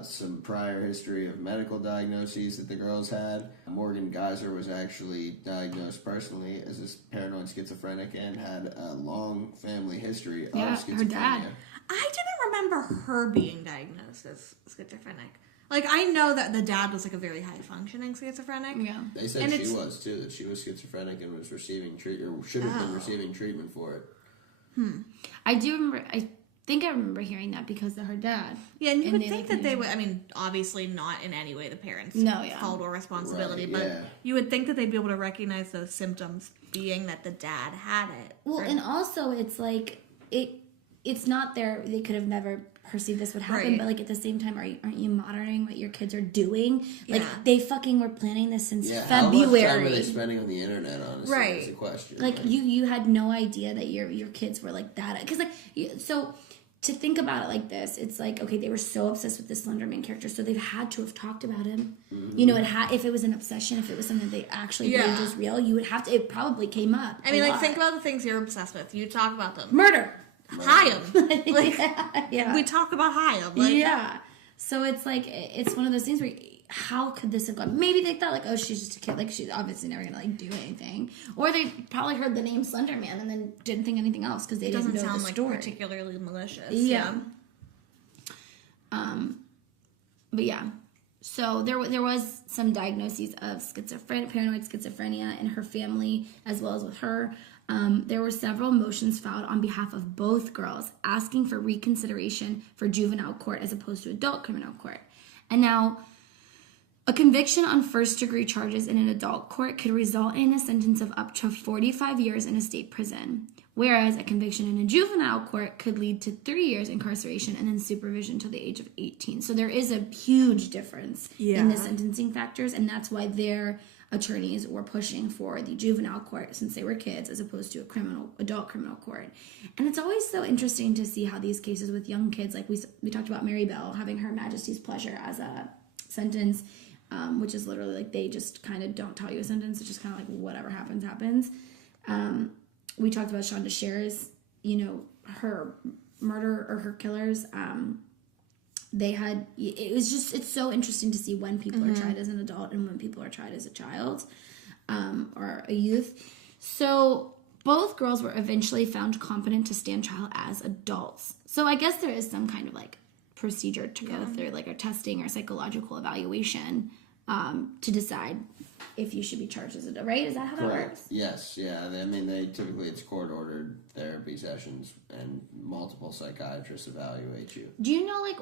some prior history of medical diagnoses that the girls had. Morgan Geyser was actually diagnosed personally as a paranoid schizophrenic and had a long family history of schizophrenia. Her dad. I didn't remember her being diagnosed as schizophrenic. Like, I know that the dad was, like, a very high-functioning schizophrenic. Yeah. They said she was, too, that she was schizophrenic and was receiving treatment, or should have been receiving treatment for it. I do remember, I think I remember hearing that because of her dad. Yeah, and you would think that they would, I mean, obviously not in any way the parents' fault or responsibility, but you would think that they'd be able to recognize those symptoms being that the dad had it. Well, and also it's like, it's not they could have never perceived this would happen, but like at the same time, aren't you monitoring what your kids are doing? Like they fucking were planning this since February. How much time are they spending on the internet? Honestly, right? That's a question. Like you had no idea that your kids were like that, because like so to think about it like this, it's like okay, they were so obsessed with the Slenderman character, so they've had to have talked about him. Mm-hmm. You know, if it was an obsession, if it was something they actually believed was real, you would have to. It probably came up. I mean, like think about the things you're obsessed with. You talk about them. Murder. Hayam. Like, we talk about Hayam. Like, so it's like, it's one of those things where, how could this have gone? Maybe they thought, like, oh, she's just a kid. Like, she's obviously never going to, like, do anything. Or they probably heard the name Slenderman and then didn't think anything else because they didn't know the story. It doesn't sound, like, particularly malicious. Yeah. But, yeah. So there was some diagnoses of paranoid schizophrenia in her family as well as with her. There were several motions filed on behalf of both girls asking for reconsideration for juvenile court as opposed to adult criminal court. And now, a conviction on first-degree charges in an adult court could result in a sentence of up to 45 years in a state prison, whereas a conviction in a juvenile court could lead to 3 years incarceration and then supervision till the age of 18. So there is a huge difference in the sentencing factors, and that's why their attorneys were pushing for the juvenile court since they were kids as opposed to adult criminal court. And it's always so interesting to see how these cases with young kids, like we talked about Mary Bell having her Majesty's pleasure as a sentence, which is literally like they just kind of don't tell you a sentence. It's just kind of like whatever happens. We talked about Shonda Scherz, her murder or her killers. It's so interesting to see when people are tried as an adult and when people are tried as a child or a youth. So both girls were eventually found competent to stand trial as adults. So I guess there is some kind of like procedure to go through, like a testing or psychological evaluation to decide if you should be charged as adult, right? Is that how that works? Yes, yeah. I mean, typically it's court-ordered therapy sessions and multiple psychiatrists evaluate you. Do you know like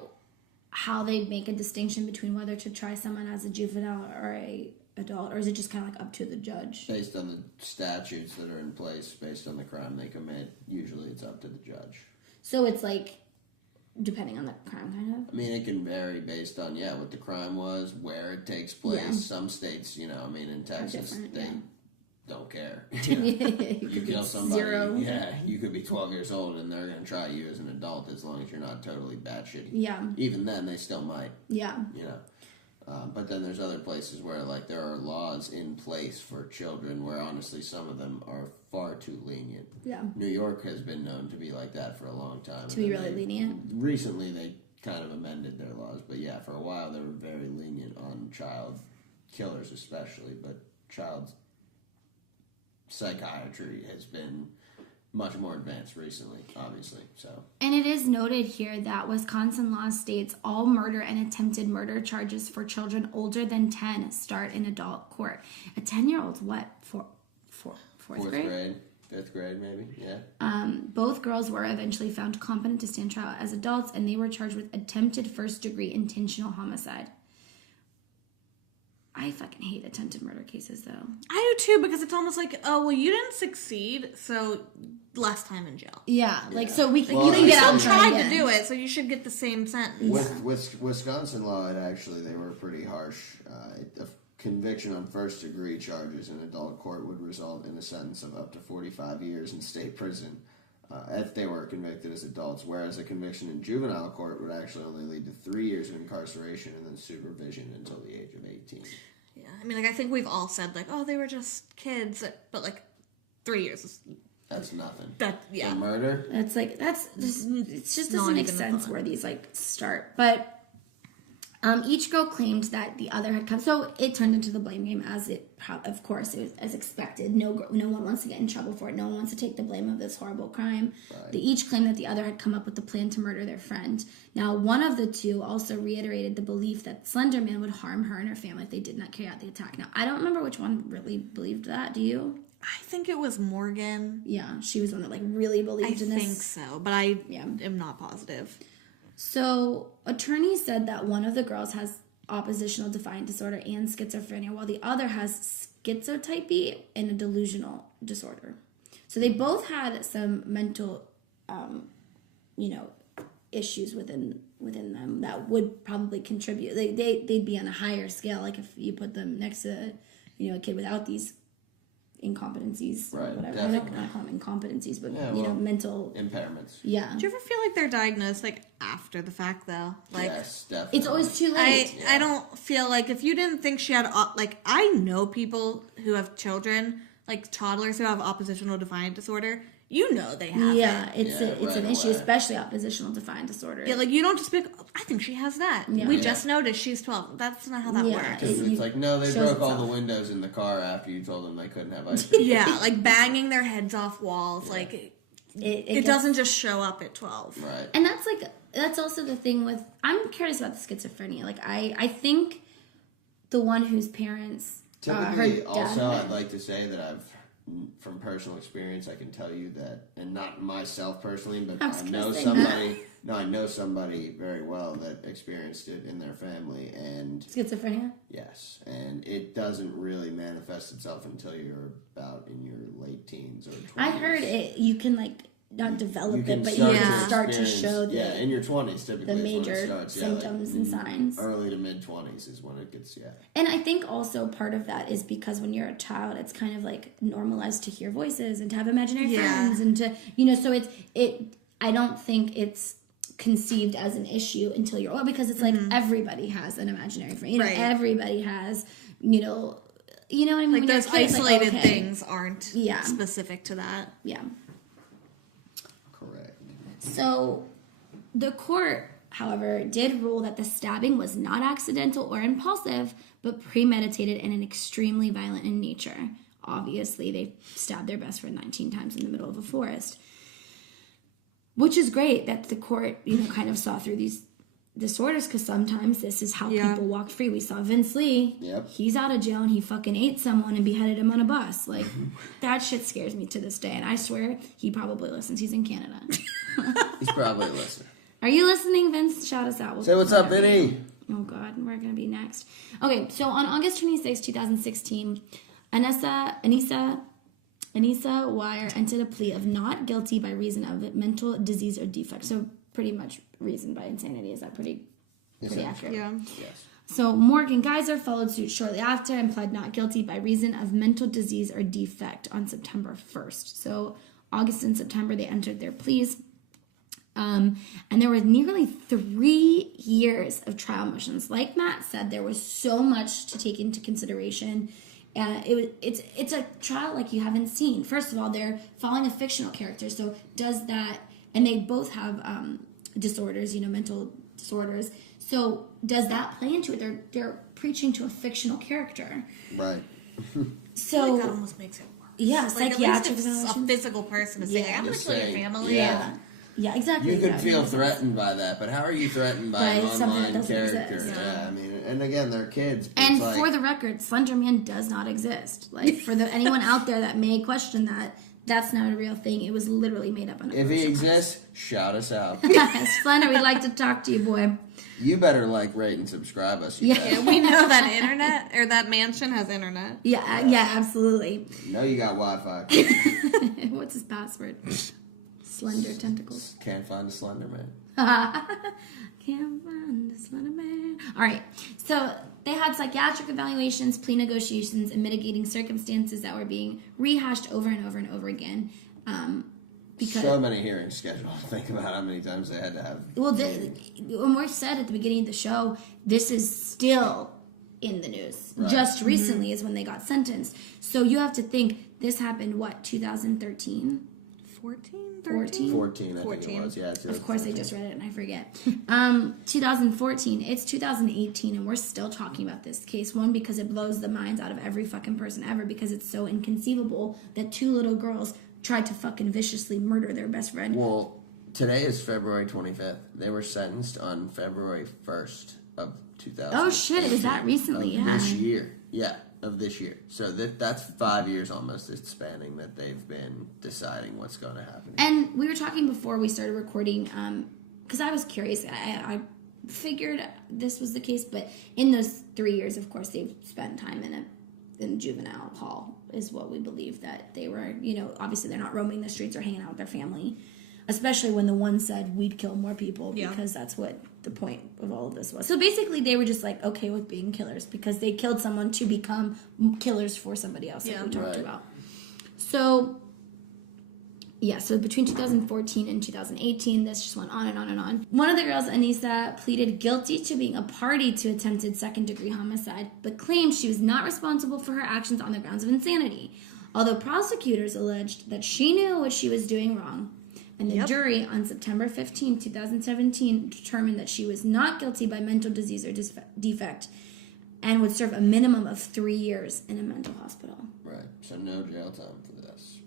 how they make a distinction between whether to try someone as a juvenile or adult, or is it just kind of like up to the judge? Based on the statutes that are in place, based on the crime they commit, usually it's up to the judge. So it's like, depending on the crime, kind of? I mean, it can vary based on, what the crime was, where it takes place. Yeah. Some states, in Texas, they don't care. You kill somebody, 0. You could be 12 years old and they're going to try you as an adult as long as you're not totally batshit. Yeah. Even then, they still might. Yeah. But then there's other places where, there are laws in place for children where, honestly, some of them are far too lenient. Yeah. New York has been known to be like that for a long time. To be really lenient? Recently, they kind of amended their laws. But, for a while, they were very lenient on child killers especially. But child psychiatry has been much more advanced recently, obviously. And it is noted here that Wisconsin law states all murder and attempted murder charges for children older than 10 start in adult court. A 10-year-old's what? Fourth grade? 5th grade, maybe, yeah. Both girls were eventually found competent to stand trial as adults, and they were charged with attempted first-degree intentional homicide. I fucking hate attempted murder cases, though. I do too, because it's almost like, oh, well, you didn't succeed, so less time in jail. Yeah, so you can get out. Tried to do it, so you should get the same sentence. With Wisconsin law, they were pretty harsh. A conviction on first-degree charges in adult court would result in a sentence of up to 45 years in state prison if they were convicted as adults, whereas a conviction in juvenile court would actually only lead to 3 years of incarceration and then supervision until the age of 18. Yeah, I mean, I think we've all said, oh, they were just kids, but, 3 years is... That's nothing. For murder? It just doesn't make sense where these, start. But each girl claimed that the other had come... So it turned into the blame game, of course, it was as expected. No one wants to get in trouble for it. No one wants to take the blame of this horrible crime. Right. They each claimed that the other had come up with a plan to murder their friend. Now, one of the two also reiterated the belief that Slenderman would harm her and her family if they did not carry out the attack. Now, I don't remember which one really believed that. Do you? I think it was Morgan. Yeah, she was one that really believed in this. I think so, but I am not positive. So, attorneys said that one of the girls has oppositional defiant disorder and schizophrenia, while the other has schizotypy and a delusional disorder. So they both had some mental, issues within them that would probably contribute. They'd be on a higher scale, if you put them next to, a kid without these incompetencies, right? Or whatever. Definitely. I don't call them incompetencies, but mental impairments. Yeah. Do you ever feel like they're diagnosed after the fact though? Yes, definitely. It's always too late. I don't feel like if you didn't think she had I know people who have children, toddlers who have oppositional defiant disorder. They have it. It's an issue, especially oppositional defiant disorder. Yeah, you don't just pick, I think she has that. Yeah. We just noticed she's 12. That's not how that works. It's no, they broke all the windows in the car after you told them they couldn't have ice cream. Yeah, banging their heads off walls. It doesn't just show up at 12. Right. And that's also the thing with, I'm curious about the schizophrenia. I think the one whose parents... Typically, also, I'd like to say that from personal experience, I can tell you that, and not myself personally, but I know somebody. No, I know somebody very well that experienced it in their family, and schizophrenia. Yes, and it doesn't really manifest itself until you're about in your late teens or 20s. I heard it. You can not develop it, but you can start to show in your 20s typically the major symptoms and signs. Early to mid 20s is when it gets And I think also part of that is because when you're a child, it's kind of normalized to hear voices and to have imaginary friends and to so it. I don't think it's conceived as an issue until you're old, because it's everybody has an imaginary friend. Everybody has you know what I mean. Those isolated things aren't specific to that. Yeah. Correct. So, the court, however, did rule that the stabbing was not accidental or impulsive, but premeditated and extremely violent in nature. Obviously, they stabbed their best friend 19 times in the middle of a forest. Which is great that the court, kind of saw through these disorders, because sometimes this is how people walk free. We saw Vince Lee. Yep. He's out of jail and he fucking ate someone and beheaded him on a bus. That shit scares me to this day. And I swear he probably listens. He's in Canada. He's probably listening. Are you listening, Vince? Shout us out. Say what's up, Vinny. Oh, God, we're going to be next. Okay, so on August 26, 2016, Anissa Wire entered a plea of not guilty by reason of mental disease or defect. So pretty much reason by insanity. Is that pretty accurate? Yeah. Yes. So Morgan Geyser followed suit shortly after and pled not guilty by reason of mental disease or defect on September 1st. So August and September, they entered their pleas. And there were nearly 3 years of trial motions. Like Matt said, there was so much to take into consideration. It's a trial like you haven't seen. First of all, they're following a fictional character. So does that, and they both have disorders, mental disorders. So does that play into it? They're preaching to a fictional character. Right. So I feel like that almost makes it worse. Yeah, psychiatric at least a physical person to say, I'm going to kill your family. Yeah, exactly. You could feel threatened by that, but how are you threatened by an online character? Exist. Yeah, I mean, and again, they're kids. And for the record, Slenderman does not exist. Like, for anyone out there that may question that, that's not a real thing. It was literally made up on a If he exists, shout us out. Slender, we'd like to talk to you, boy. You better rate and subscribe us. Yeah, we know that internet, or that mansion has internet. Yeah, absolutely. No, you got Wi-Fi. What's his password? Slender tentacles. Can't find a Slenderman. Can't find a Slenderman. All right. So they had psychiatric evaluations, plea negotiations, and mitigating circumstances that were being rehashed over and over and over again. Because so many hearings scheduled. Think about how many times they had to have. Well, when we said at the beginning of the show, this is still in the news. Right. Just recently is when they got sentenced. So you have to think this happened, 2013? 14, I think it was. Yeah, of course, I just read it and I forget. 2014. It's 2018, and we're still talking about this case. One, because it blows the minds out of every fucking person ever, because it's so inconceivable that 2 little girls tried to fucking viciously murder their best friend. Well, today is February 25th. They were sentenced on February 1st of 2000. Oh shit! It was that recently? Yeah. This year, yeah. Of this year. So that's 5 years almost it's spanning that they've been deciding what's going to happen. And we were talking before we started recording, because I was curious. I figured this was the case, but in those 3 years, of course, they've spent time in juvenile hall, is what we believe that they were, obviously they're not roaming the streets or hanging out with their family, especially when the one said we'd kill more people, because that's what the point of all of this was. So basically they were just okay with being killers because they killed someone to become killers for somebody else, like we talked about. So so between 2014 and 2018, this just went on and on and on. One of the girls, Anissa, pleaded guilty to being a party to attempted second-degree homicide, but claimed she was not responsible for her actions on the grounds of insanity, although prosecutors alleged that she knew what she was doing wrong. And the jury on September 15, 2017 determined that she was not guilty by mental disease or defect and would serve a minimum of 3 years in a mental hospital. Right. So no jail time for this,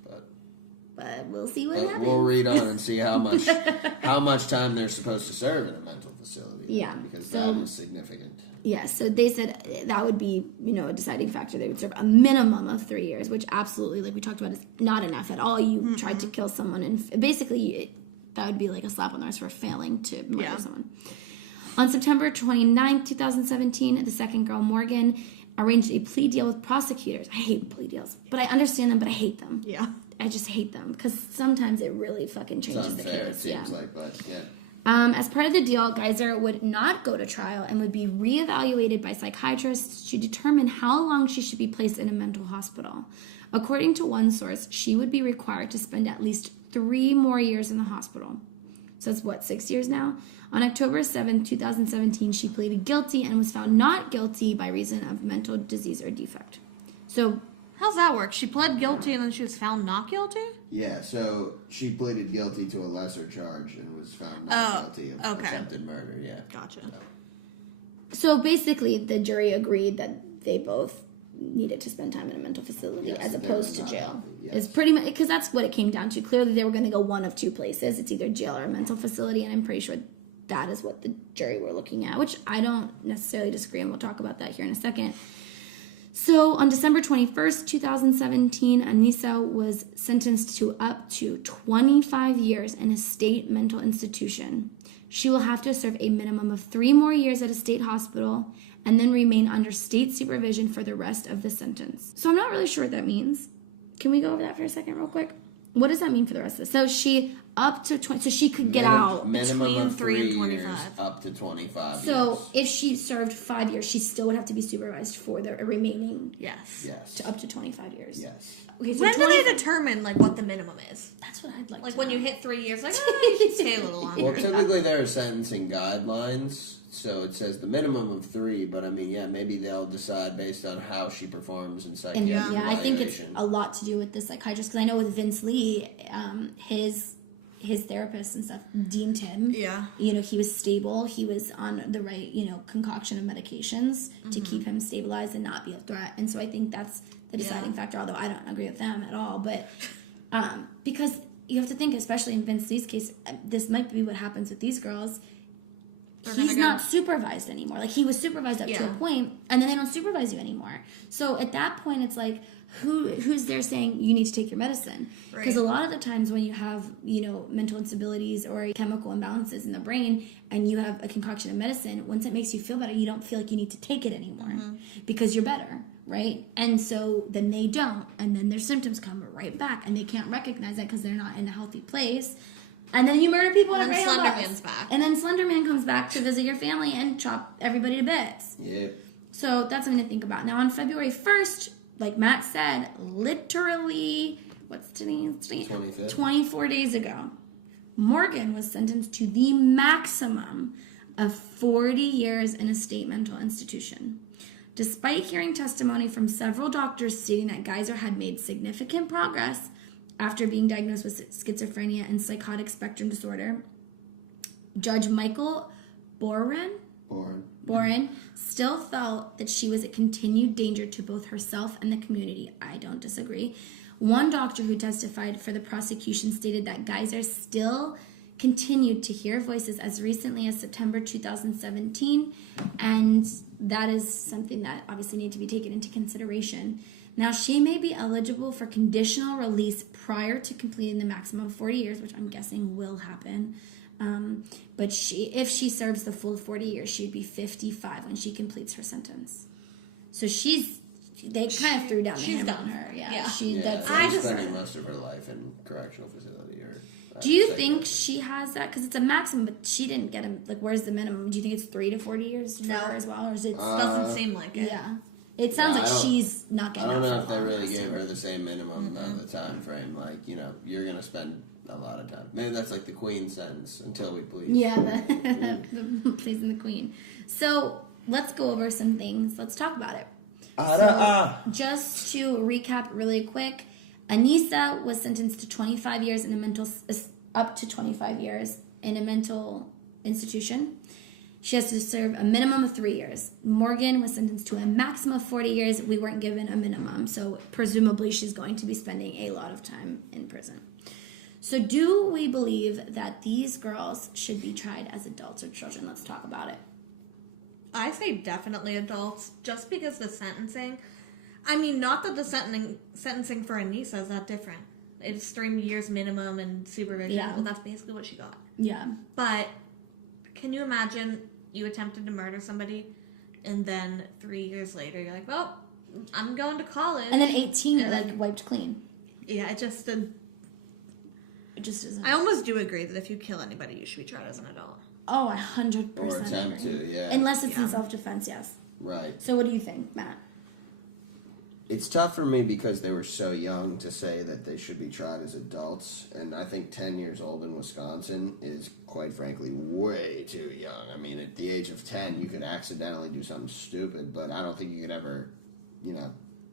but we'll see what happens. We'll read on and see how much time they're supposed to serve in a mental facility. Yeah. Because that is significant. Yeah, so they said that would be, a deciding factor. They would serve a minimum of 3 years, which absolutely, like we talked about, is not enough at all. You tried to kill someone, and basically that would be like a slap on the wrist for failing to murder someone. On September 29th, 2017, the second girl, Morgan, arranged a plea deal with prosecutors. I hate plea deals, but I understand them, but I hate them. Yeah. I just hate them, because sometimes it really fucking changes the case. It seems like, but yeah. As part of the deal, Geyser would not go to trial and would be reevaluated by psychiatrists to determine how long she should be placed in a mental hospital. According to one source, she would be required to spend at least 3 more years in the hospital. So that's 6 years now? On October 7, 2017, she pleaded guilty and was found not guilty by reason of mental disease or defect. So how's that work? She pled guilty and then she was found not guilty? Yeah, so she pleaded guilty to a lesser charge and was found not guilty of attempted murder, yeah. Gotcha. So basically, the jury agreed that they both needed to spend time in a mental facility as opposed to jail. It's pretty much, because that's what it came down to. Clearly, they were going to go one of 2 places. It's either jail or a mental facility, and I'm pretty sure that is what the jury were looking at, which I don't necessarily disagree, and we'll talk about that here in a second. So on December 21st, 2017, Anissa was sentenced to up to 25 years in a state mental institution. she will have to serve a minimum of 3 more years at a state hospital and then remain under state supervision for the rest of the sentence. So I'm not really sure what that means. Can we go over that for a second real quick? What does that mean for the rest of this? So she up to 20, so she could get out minimum between of 3 and 3 years, 25. up to 25 So years. if she served 5 years, she still would have to be supervised for the remaining Yes. to up to 25 years. Yes. Okay, so When do they determine like what the minimum is? That's what I'd like. Like to when know. you hit 3 years, like you should stay a little longer. Well, typically there are sentencing guidelines, so it says the minimum of 3. But I mean, yeah, maybe they'll decide based on how she performs in And psychiatric I think it's evaluation. a lot to do with the psychiatrist because I know with Vince Lee, his therapist and stuff deemed him. Yeah. You know, he was stable. He was on the right, concoction of medications to keep him stabilized and not be a threat. And so I think that's the deciding factor, although I don't agree with them at all. But because you have to think, especially in Vince Lee's case, this might be what happens with these girls. He's not supervised anymore. Like, he was supervised up to a point, and then they don't supervise you anymore. So at that point, it's like, who's there saying you need to take your medicine? Because a lot of the times when you have, mental instabilities or chemical imbalances in the brain, and you have a concoction of medicine, once it makes you feel better, you don't feel like you need to take it anymore because you're better, right? And so then they don't, and then their symptoms come right back, and they can't recognize that because they're not in a healthy place. And then you murder people and at then Rail Slenderman's back. And then Slenderman comes back to visit your family and chop everybody to bits. Yeah. So that's something to think about. Now, on February 1st, like Matt said, literally, what's today's date? 25th. 24 days ago, Morgan was sentenced to the maximum of 40 years in a state mental institution. Despite hearing testimony from several doctors stating that Geyser had made significant progress after being diagnosed with schizophrenia and psychotic spectrum disorder, Judge Michael Boren still felt that she was a continued danger to both herself and the community. I don't disagree. One doctor who testified for the prosecution stated that Geyser still continued to hear voices as recently as September 2017, and that is something that obviously needs to be taken into consideration. Now, she may be eligible for conditional release prior to completing the maximum of 40 years, which I'm guessing will happen. But if she serves the full 40 years, she'd be 55 when she completes her sentence. So they kind of threw down the hammer on her. Yeah. She's spending most of her life in correctional facility. Do you think she has that? Because it's a maximum, but she didn't get him. Like, where's the minimum? Do you think it's 3 to 40 years for her as well? Or is it... doesn't seem like it. Yeah. It sounds like she's not getting out. I don't know if they really gave her the same minimum of the time frame. Like, you're going to spend a lot of time. Maybe that's like the Queen sentence, until we please. Yeah, the pleasing the Queen. So, let's go over some things. Let's talk about it. Just to recap really quick, Anissa was sentenced to 25 years in up to 25 years in a mental institution. She has to serve a minimum of 3 years. Morgan was sentenced to a maximum of 40 years. We weren't given a minimum, so presumably she's going to be spending a lot of time in prison. So do we believe that these girls should be tried as adults or children? Let's talk about it. I say definitely adults, just because the sentencing... I mean, not that the sentencing for Anissa is that different. It's 3 years minimum and supervision. Yeah. Well, that's basically what she got. Yeah. But can you imagine you attempted to murder somebody and then 3 years later you're like, well, I'm going to college. And then 18 and then wiped clean. Yeah, it just isn't. I almost do agree that if you kill anybody, you should be tried as an adult. Oh, 100%. Or attempt agree. to, yeah. Unless it's in self-defense, yes. Right. So what do you think, Matt? It's tough for me because they were so young to say that they should be tried as adults, and I think 10 years old in Wisconsin is, quite frankly, way too young. I mean, at the age of 10, you could accidentally do something stupid, but I don't think you could ever,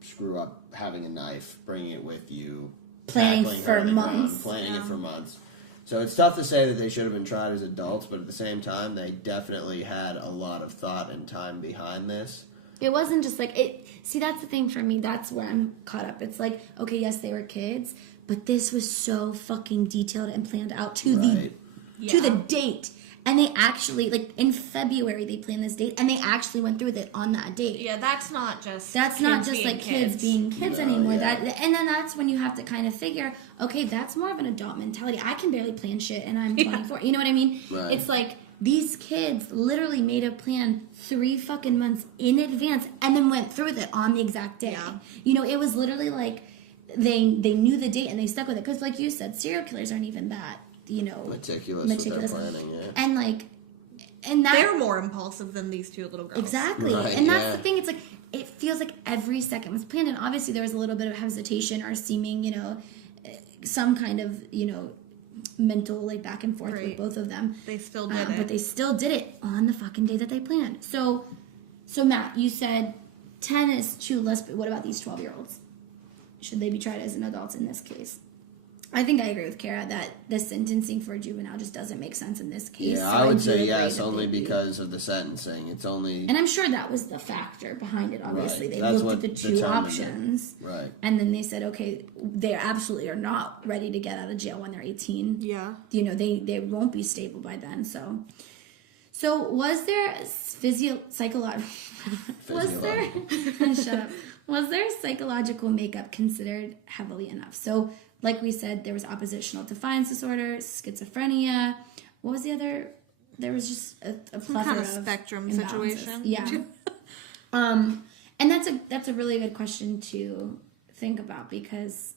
screw up having a knife, bringing it with you, planning for months. Planning it for months. So it's tough to say that they should have been tried as adults, but at the same time, they definitely had a lot of thought and time behind this. It wasn't just like it. See, that's the thing for me. That's where I'm caught up. It's like, okay, yes, they were kids, but this was so fucking detailed and planned out to the date. And they actually, like, in February, they planned this date, and they actually went through with it on that date. Yeah, that's not just like kids being kids anymore. Yeah. And then that's when you have to kind of figure, okay, that's more of an adult mentality. I can barely plan shit, and I'm 24. You know what I mean? Right. It's like these kids literally made a plan 3 fucking months in advance and then went through with it on the exact day. Yeah. You know, it was literally like they knew the date and they stuck with it. Because like you said, serial killers aren't even that, you know, meticulous. With their planning, yeah. And like, and that, they're more impulsive than these 2 little girls. Exactly. Right, and that's the thing. It's like, it feels like every second was planned. And obviously there was a little bit of hesitation or seeming, you know, some kind of, you know, mental like back and forth with both of them. They still did it. But they still did it on the fucking day that they planned. So Matt, you said 10 is too less, but what about these 12-year-olds? Should they be tried as an adult in this case? I think I agree with Kara that the sentencing for a juvenile just doesn't make sense in this case. Yeah, so I would say yes, only because of the sentencing. It's only... And I'm sure that was the factor behind it, obviously. Right. They looked at the 2 options. Right. And then they said, okay, they absolutely are not ready to get out of jail when they're 18. Yeah. You know, they won't be stable by then, so... So was there psychological... Was there psychological makeup considered heavily enough? So... Like we said, there was oppositional defiance disorder, schizophrenia. What was the other? There was just a plethora kind of spectrum situation. Yeah. And that's a really good question to think about because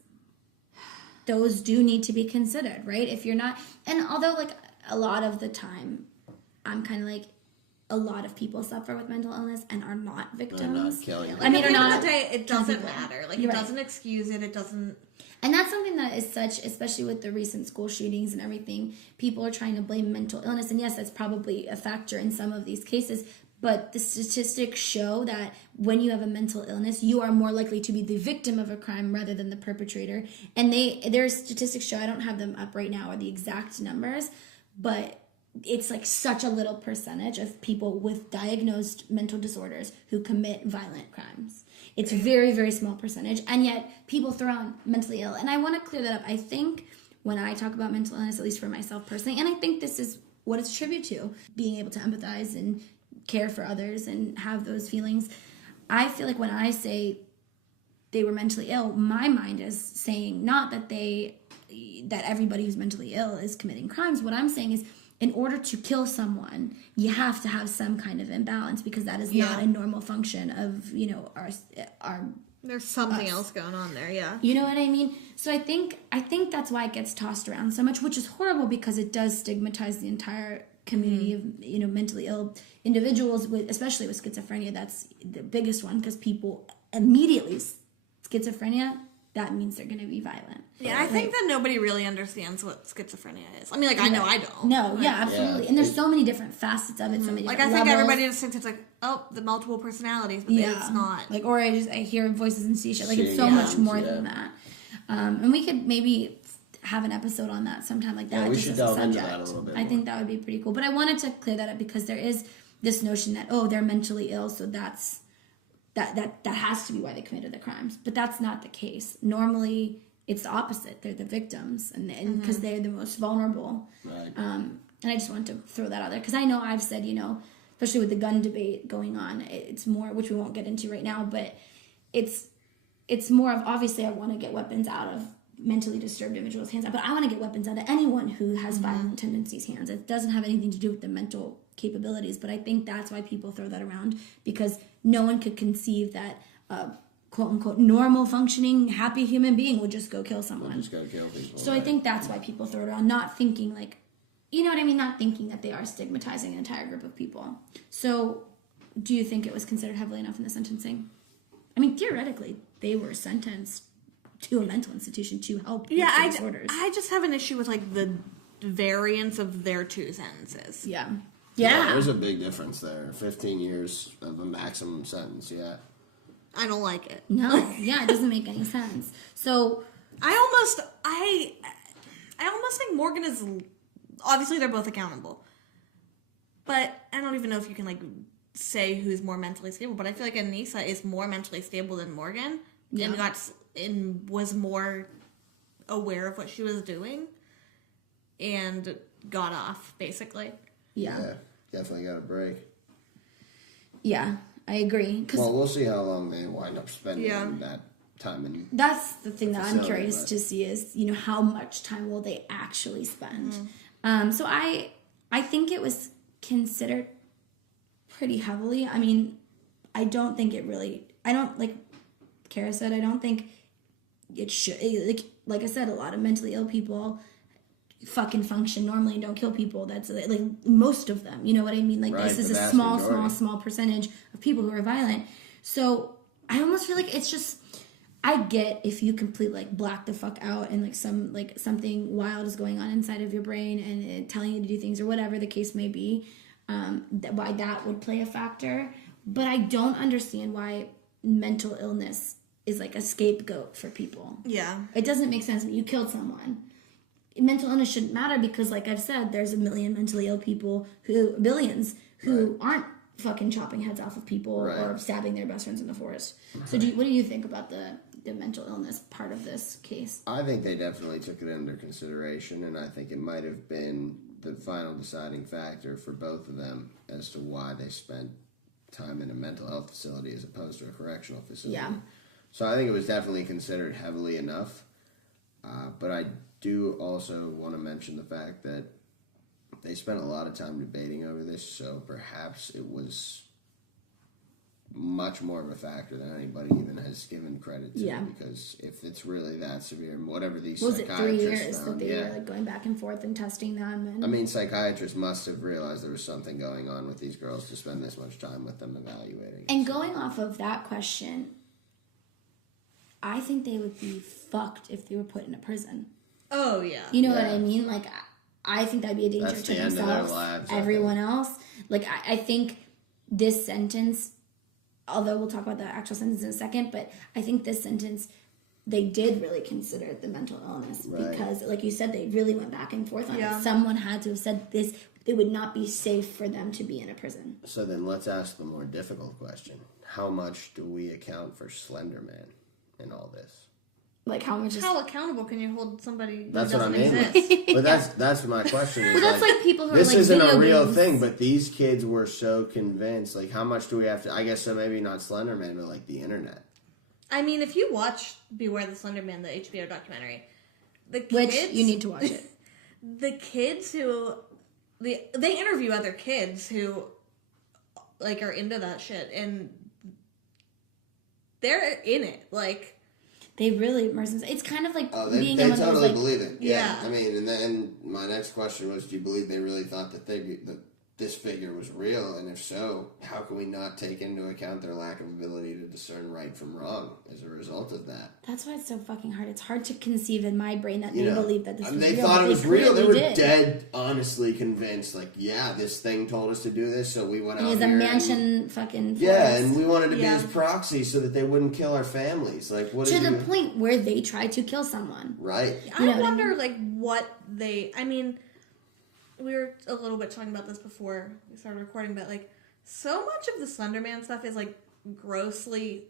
those do need to be considered, right? If you're not, and although like a lot of the time, I'm kind of like, a lot of people suffer with mental illness and are not victims. They're not killing. Like, I mean, at the end of the day, it doesn't matter. Like, it doesn't excuse it. It doesn't. And that's something that is such, especially with the recent school shootings and everything, people are trying to blame mental illness. And yes, that's probably a factor in some of these cases. But the statistics show that when you have a mental illness, you are more likely to be the victim of a crime rather than the perpetrator. And their statistics show, I don't have them up right now or the exact numbers, but it's like such a little percentage of people with diagnosed mental disorders who commit violent crimes. It's a very, very small percentage, and yet people throw on mentally ill. And I want to clear that up. I think when I talk about mental illness, at least for myself personally, and I think this is what it's a tribute to, being able to empathize and care for others and have those feelings. I feel like when I say they were mentally ill, my mind is saying not that that everybody who's mentally ill is committing crimes. What I'm saying is, in order to kill someone, you have to have some kind of imbalance because that is not a normal function of, you know, our there's something else going on there, yeah. You know what I mean? So I think that's why it gets tossed around so much, which is horrible because it does stigmatize the entire community of, you know, mentally ill individuals, especially with schizophrenia. That's the biggest one because people immediately, schizophrenia, that means they're going to be violent. Yeah, I think that nobody really understands what schizophrenia is. I mean, like, I know I don't. No, yeah, absolutely. Yeah. And there's so many different facets of it, so many different levels. Think everybody just thinks it's like, oh, the multiple personalities, but it's not. Like, or I hear voices and see shit. Like, it's so much more than that. And we could maybe have an episode on that sometime like that. Yeah, we just should as delve a into subject. that a little bit I think that would be pretty cool. But I wanted to clear that up because there is this notion that, oh, they're mentally ill, so that has to be why they committed the crimes. But that's not the case. Normally, it's the opposite. They're the victims, and because they're the most vulnerable. Right. And I just want to throw that out there because I know I've said, you know, especially with the gun debate going on, it's more, which we won't get into right now, but it's more of, obviously I want to get weapons out of mentally disturbed individuals' hands, but I want to get weapons out of anyone who has violent tendencies' hands. It doesn't have anything to do with the mental capabilities, but I think that's why people throw that around because no one could conceive that quote-unquote normal functioning happy human being would just go kill someone. Just go kill people. So I think that's why people throw it around, not thinking like, you know what I mean, not thinking that they are stigmatizing an entire group of people. So do you think it was considered heavily enough in the sentencing? I mean, theoretically, they were sentenced to a mental institution to help with the disorders. I just have an issue with like the variance of their 2 sentences. Yeah, there's a big difference there. 15 years of a maximum sentence, yeah. I don't like it. No, it doesn't make any sense. So I almost think Morgan is, obviously they're both accountable, but I don't even know if you can like say who's more mentally stable, but I feel like Anissa is more mentally stable than Morgan and was more aware of what she was doing and got off, basically. Yeah, definitely got a break. Yeah, I agree. Well, we'll see how long they wind up spending that time in. That's the thing that I'm curious to see is, you know, how much time will they actually spend? So I think it was considered pretty heavily. I mean, I don't think it really, I don't, like Kara said, I don't think it should, like I said, a lot of mentally ill people fucking function normally and don't kill people. That's like most of them, you know what I mean? Like right, this is a small percentage of people who are violent. So I almost feel like it's just, I get if you completely like black the fuck out and like something wild is going on inside of your brain and telling you to do things or whatever the case may be, why that would play a factor. But I don't understand why mental illness is like a scapegoat for people. Yeah. It doesn't make sense when you killed someone. Mental illness shouldn't matter because, like I've said, there's a million mentally ill people billions who aren't fucking chopping heads off of people or stabbing their best friends in the forest. So what do you think about the mental illness part of this case? I think they definitely took it under consideration, and I think it might have been the final deciding factor for both of them as to why they spent time in a mental health facility as opposed to a correctional facility. Yeah. So I think it was definitely considered heavily enough, but I do also want to mention the fact that they spent a lot of time debating over this, so perhaps it was much more of a factor than anybody even has given credit to. Yeah. Because if it's really that severe, whatever these was it 3 years found, that they were like going back and forth and testing them? And I mean, psychiatrists must have realized there was something going on with these girls to spend this much time with them evaluating. And going off of that question, I think they would be fucked if they were put in a prison. Oh, yeah. You know what I mean? Like, I think that'd be a danger That's to the end of themselves, their lives, everyone else. Like, I think this sentence, although we'll talk about the actual sentence in a second, but I think this sentence, they did really consider the mental illness because, like you said, they really went back and forth on it. Someone had to have said this. It would not be safe for them to be in a prison. So then let's ask the more difficult question. How much do we account for Slenderman in all this? Like how much? How accountable can you hold somebody who that's doesn't what I mean. exist? But that's my question. Is well, that's like people who this are like isn't video a real games. thing, but these kids were so convinced. Like, how much do we have to? I guess so. Maybe not Slenderman, but like the internet. I mean, if you watch Beware the Slenderman, the HBO documentary, which you need to watch it. The kids who they interview other kids who like are into that shit, and they're in it. Like they really immerse themselves. It's kind of like being they in one of totally those, like, believe it. Yeah. I mean, and then my next question was, do you believe they really thought that this figure was real? And if so, how can we not take into account their lack of ability to discern right from wrong as a result of that? That's why it's so fucking hard. It's hard to conceive in my brain that they know, believe that this was they real. thought it was real. They were did. dead honestly convinced, like, yeah, this thing told us to do this, so we went out It was here a mansion fucking forest. Yeah, and we wanted to be his proxy so that they wouldn't kill our families. Like, what to the point where they tried to kill someone. Right. I wonder, like, what they... I mean, we were a little bit talking about this before we started recording, but, like, so much of the Slenderman stuff is, like, grossly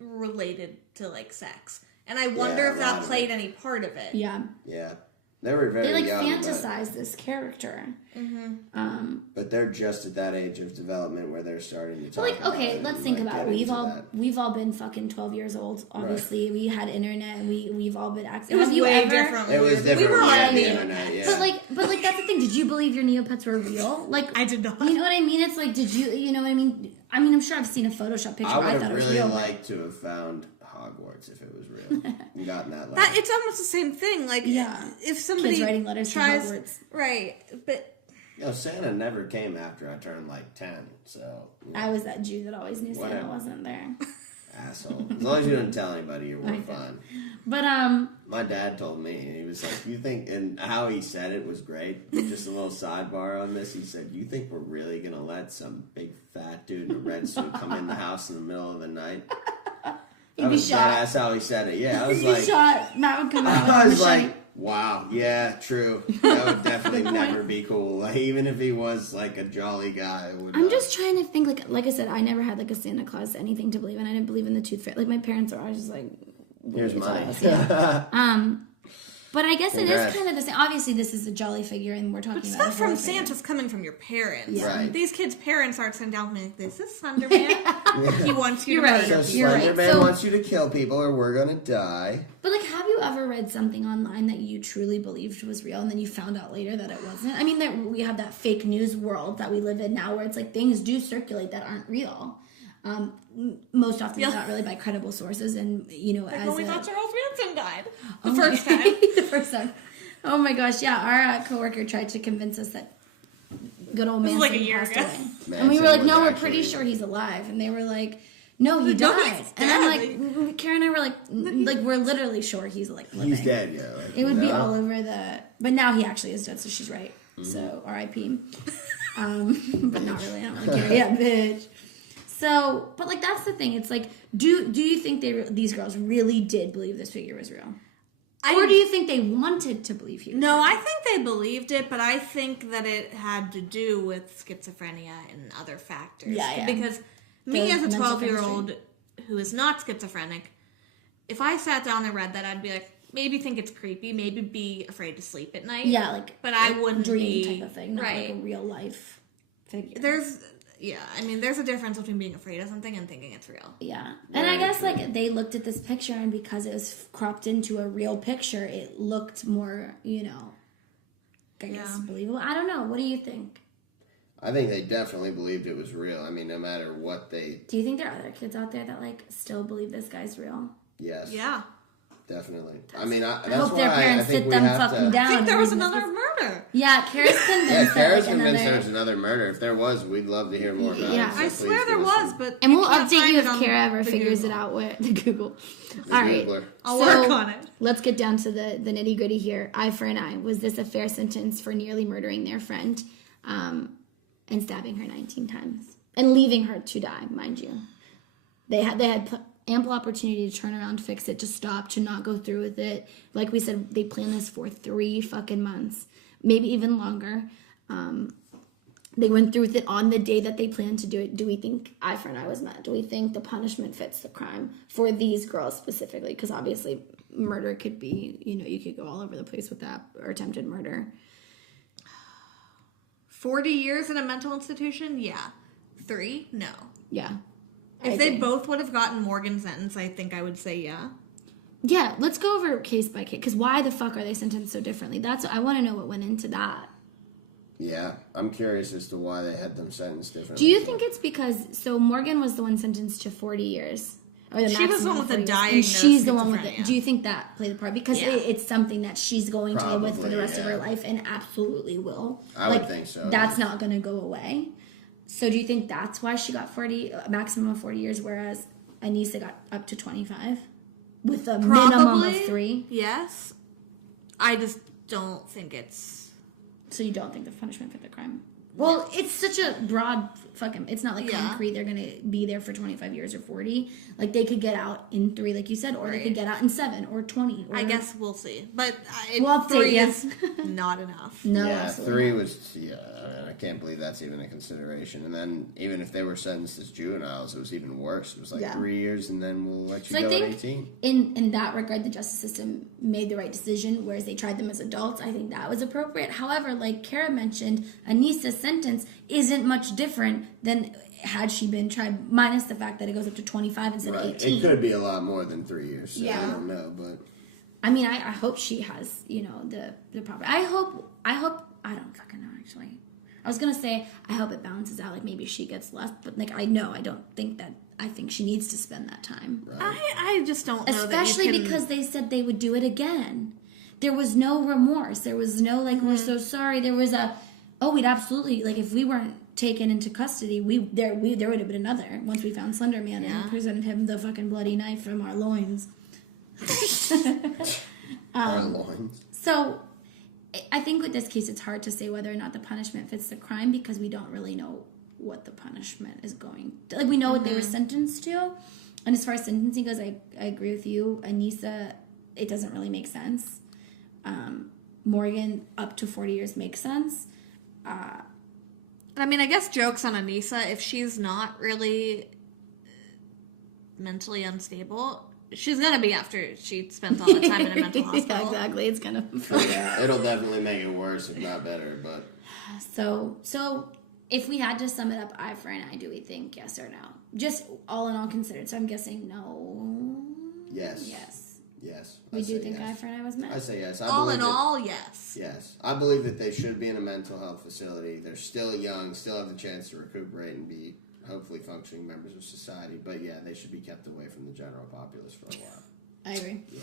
related to, like, sex. And I wonder if that played any part of it. Yeah. Yeah. They were very young. They, like, young, fantasize this character. Mm-hmm. But they're just at that age of development where they're starting to talk like, about okay, it let's and, think like, about get it. into We've all been fucking 12 years old, obviously. Right. We had internet, and we've all been accessing. It was way different. It was different. We were on the internet, yeah. But like that's the thing. Did you believe your Neopets were real? Like, I did not. You know what I mean? It's like, did you know what I mean? I mean, I'm sure I've seen a Photoshop picture. I would thought have it was really real. liked to have found Hogwarts if it was real and gotten that letter. That, it's almost the same thing. Like, if somebody kids writing letters tries, to Hogwarts. Right, but... You know, Santa never came after I turned, like, 10, so... You know, I was that Jew that always knew whatever. Santa wasn't there. Asshole. As long as you didn't tell anybody, you were fine. But, my dad told me, he was like, you think, and how he said it was great. Just a little sidebar on this. He said, you think we're really going to let some big fat dude in a red suit come in the house in the middle of the night? He'd be shot. That's how he said it. Yeah, I was He'd like... be shot. Matt would come out with I a was machete. like, wow, yeah, true. That would definitely never be cool. Like, even if he was, like, a jolly guy. It would I'm just trying to think, like I said, I never had, like, a Santa Claus, anything to believe in. I didn't believe in the tooth fairy. Like, my parents were always just like... Here's mine. But I guess it is kind of the same. Obviously, this is a jolly figure, and we're talking about stuff from Santa's coming from your parents. Yeah. Right. These kids' parents aren't sitting down and like, this is Slenderman. He wants you to murder people. Slenderman wants you to kill people or we're going to die. But, like, have you ever read something online that you truly believed was real and then you found out later that it wasn't? I mean, we have that fake news world that we live in now where it's like things do circulate that aren't real. Most often not really by credible sources, and like as when we thought Charles Manson died the first time. Oh my gosh, yeah, our coworker tried to convince us that good old Manson like a year passed ago. away, and we were like, no, we're pretty sure he's alive, and they were like, no, he died, and I'm like, Karen and I were like we're literally sure he's like living. He's dead, yeah. Like, it would be all over but now he actually is dead, so she's right. So R.I.P. But not really. I don't really care. Yeah, bitch. So, but like that's the thing. It's like, do you think these girls really did believe this figure was real, or do you think they wanted to believe he was real? I think they believed it, but I think that it had to do with schizophrenia and other factors. Yeah. Because me as a 12-year-old who is not schizophrenic, if I sat down and read that, I'd be like, maybe think it's creepy, maybe be afraid to sleep at night. Yeah, but I wouldn't dream be type of thing, not like a real life figure. There's a difference between being afraid of something and thinking it's real. Yeah. And I guess, like, they looked at this picture, and because it was cropped into a real picture, it looked more, I guess, believable. I don't know. What do you think? I think they definitely believed it was real. I mean, no matter what they... Do you think there are other kids out there that, like, still believe this guy's real? Yes. Yeah. Definitely. I mean, that's I hope their parents sit them fucking down. I think there was another murder. Yeah, Kara's convinced there's another murder. If there was, we'd love to hear more about it. So I swear there was, but... And we'll update you if Kara ever figures it out with the Google. All right. I'll work on it. Let's get down to the nitty gritty here. Eye for an eye. Was this a fair sentence for nearly murdering their friend and stabbing her 19 times? And leaving her to die, mind you. They had ample opportunity to turn around, fix it, to stop, to not go through with it. Like we said, they planned this for 3 fucking months, maybe even longer. They went through with it on the day that they planned to do it. Do we think eye for an eye was met? Do we think the punishment fits the crime for these girls specifically? Because obviously murder could be, you could go all over the place with that, or attempted murder. 40 years in a mental institution? Yeah. 3? No. Yeah. If they both would have gotten Morgan's sentence, I think I would say yeah. Yeah, let's go over case by case. Because why the fuck are they sentenced so differently? I want to know what went into that. Yeah, I'm curious as to why they had them sentenced differently. Do you think it's because... So Morgan was the one sentenced to 40 years. Or she was the one with the diagnosis. And she's the one with it. Do you think that played a part? Because it's something that she's going to live with for the rest of her life, and absolutely will. I would think so. That's not going to go away. So do you think that's why she got a maximum of 40 years, whereas Anissa got up to 25? With a minimum of 3? Yes. I just don't think it's... So you don't think the punishment fit the crime? Well, it's such a broad fucking... It's not like concrete. They're going to be there for 25 years or 40. Like, they could get out in 3, like you said, or they could get out in 7 or 20. Or... I guess we'll see. But we'll 3 is not enough. No, yeah, 3 was... Yeah, I can't believe that's even a consideration. And then even if they were sentenced as juveniles, it was even worse. It was like 3 years, and then we'll let you go at 18. In that regard, the justice system made the right decision, whereas they tried them as adults. I think that was appropriate. However, like Kara mentioned, Anissa's sentence isn't much different than had she been tried, minus the fact that it goes up to 25 instead of 18. It could be a lot more than 3 years. So I don't know, but... I mean, I hope she has, the proper... I hope... I don't fucking know, actually. I was going to say, I hope it balances out, like maybe she gets less, but like I don't think that, I think she needs to spend that time. Right. I just don't know Especially because they said they would do it again. There was no remorse. There was no, like, we're so sorry. There was we'd absolutely, like, if we weren't taken into custody, there would have been another, once we found Slenderman and presented him the fucking bloody knife from our loins. Our loins. So... I think with this case, it's hard to say whether or not the punishment fits the crime because we don't really know what the punishment is going to... Like, we know what they were sentenced to. And as far as sentencing goes, I agree with you. Anissa, it doesn't really make sense. Morgan, up to 40 years makes sense. I mean, I guess joke's on Anissa. If she's not really mentally unstable, she's gonna be after she spent all the time in a mental hospital. Yeah, exactly. It's gonna. It'll definitely make it worse, if not better. But so if we had to sum it up, eye for an eye, do we think yes or no? Just all in all considered. So I'm guessing no. Yes. We do think eye for an eye was met? I say yes. All in all, yes. Yes. I believe that they should be in a mental health facility. They're still young, still have the chance to recuperate and be hopefully functioning members of society. But yeah, they should be kept away from the general populace for a while. I agree. Yeah.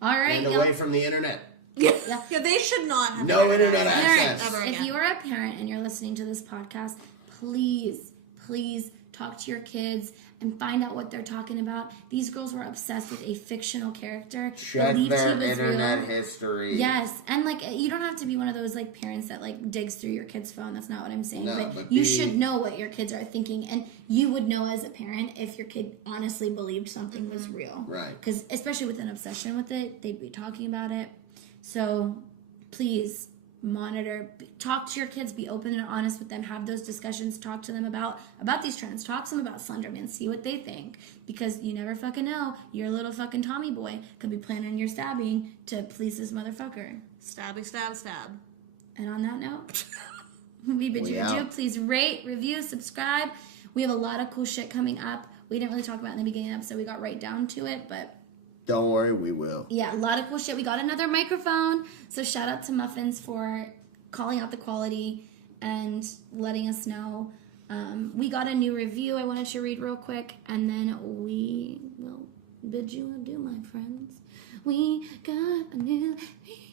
All right. And away from the internet. Yeah, they should not have no internet access. Parents, if you are a parent and you're listening to this podcast, please talk to your kids and find out what they're talking about. These girls were obsessed with a fictional character. Check their internet history. Yes, and like you don't have to be one of those like parents that like digs through your kid's phone. That's not what I'm saying. No, but you should know what your kids are thinking, and you would know as a parent if your kid honestly believed something was real. Right. Because especially with an obsession with it, they'd be talking about it. So please monitor, talk to your kids, be open and honest with them, have those discussions, talk to them about these trends, talk to them about Slenderman, see what they think, because you never fucking know, your little fucking Tommy boy could be planning your stabbing to please this motherfucker. Stabby stab stab. And on that note, we bid you adieu. Please rate, review, subscribe. We have a lot of cool shit coming up. We didn't really talk about it in the beginning of the episode, we got right down to it, but don't worry, we will. Yeah, a lot of cool shit. We got another microphone. So shout out to Muffins for calling out the quality and letting us know. We got a new review I wanted to read real quick. And then we will bid you adieu, my friends. We got a new review.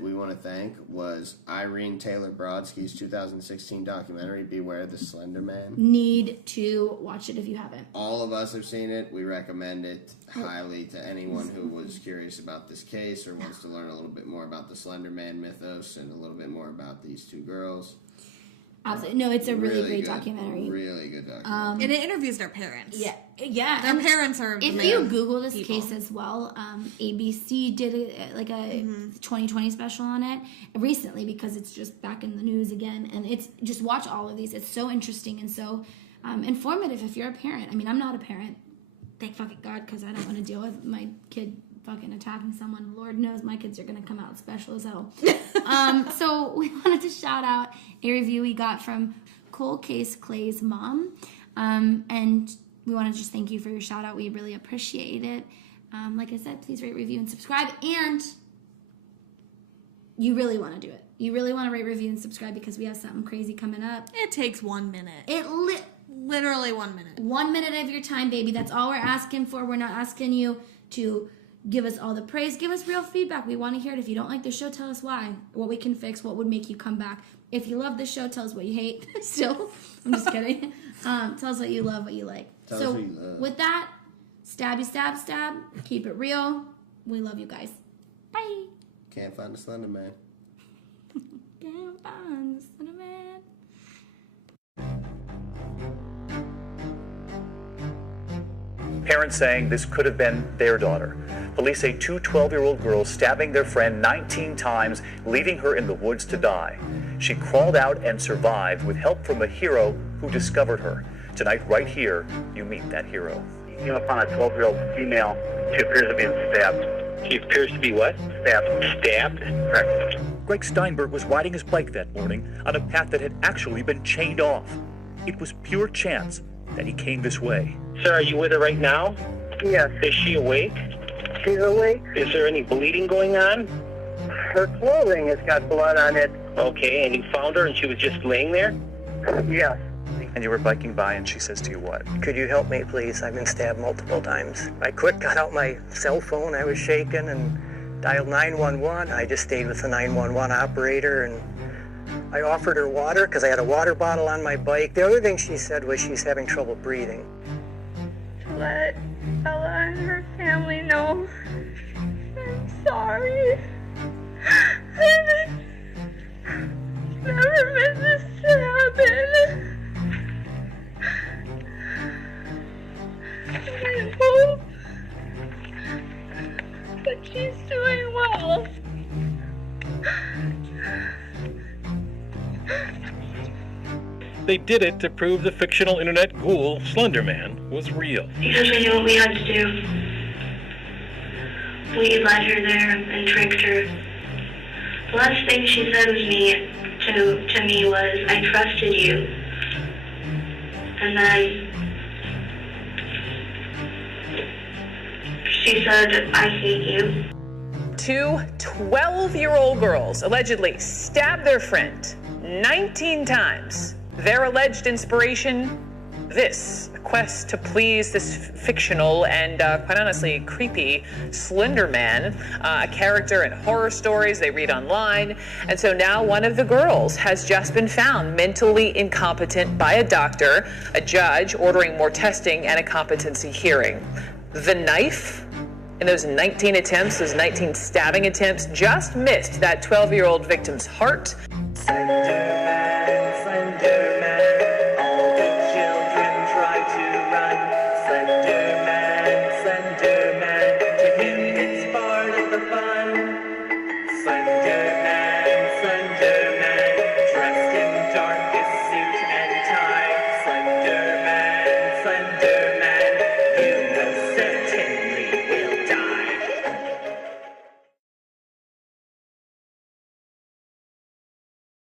We want to thank was Irene Taylor Brodsky's 2016 documentary, Beware the Slenderman. Need to watch it if you haven't. All of us have seen it. We recommend it highly to anyone who was curious about this case or wants to learn a little bit more about the Slenderman mythos and a little bit more about these two girls. Absolutely. No, it's a really great documentary. Really good documentary. And it interviews their parents. Yeah. Their parents are if you Google this case as well, ABC did a 2020 special on it recently because it's just back in the news again. And it's just watch all of these. It's so interesting and so informative if you're a parent. I mean, I'm not a parent. Thank fucking God, because I don't want to deal with my kid fucking attacking someone. Lord knows my kids are going to come out special as hell. So we wanted to shout out a review we got from Cold Case Clay's mom. And we want to just thank you for your shout out. We really appreciate it. Like I said, please rate, review, and subscribe. And you really want to do it. You really want to rate, review, and subscribe because we have something crazy coming up. It takes 1 minute. Literally 1 minute. 1 minute of your time, baby. That's all we're asking for. We're not asking you to give us all the praise. Give us real feedback. We want to hear it. If you don't like the show, tell us why. What we can fix. What would make you come back. If you love the show, tell us what you hate. Still. I'm just kidding. Tell us what you love, what you like. Tell us what you love. With that, stabby stab stab. Keep it real. We love you guys. Bye. Can't find the Slenderman. Can't find the Slenderman. Parents saying this could have been their daughter. Police say two 12-year-old girls stabbing their friend 19 times, leaving her in the woods to die. She crawled out and survived with help from a hero who discovered her. Tonight, right here, you meet that hero. You came upon a 12-year-old female. She appears to be stabbed. She appears to be what? Stabbed. Stabbed? Correct. Greg Steinberg was riding his bike that morning on a path that had actually been chained off. It was pure chance that he came this way. Sir, are you with her right now? Yes. Is she awake? She's awake. Is there any bleeding going on? Her clothing has got blood on it. Okay, and you found her and she was just laying there? Yes. And you were biking by and she says to you what? Could you help me, please? I've been stabbed multiple times. I got out my cell phone. I was shaking and dialed 911. I just stayed with the 911 operator and I offered her water because I had a water bottle on my bike. The other thing she said was she's having trouble breathing. To let Ella and her family know I'm sorry. Never meant this to happen. I hope that she's doing well. They did it to prove the fictional internet ghoul Slenderman was real. Because we knew what we had to do. We led her there and tricked her. The last thing she said to me was, "I trusted you." And then she said, "I hate you." Two 12-year-old girls allegedly stabbed their friend 19 times. Their alleged inspiration, this, a quest to please this fictional and, quite honestly, creepy Slenderman, a character in horror stories they read online. And so now one of the girls has just been found mentally incompetent by a doctor, a judge ordering more testing and a competency hearing. The knife in those 19 attempts, those 19 stabbing attempts, just missed that 12-year-old victim's heart. Slender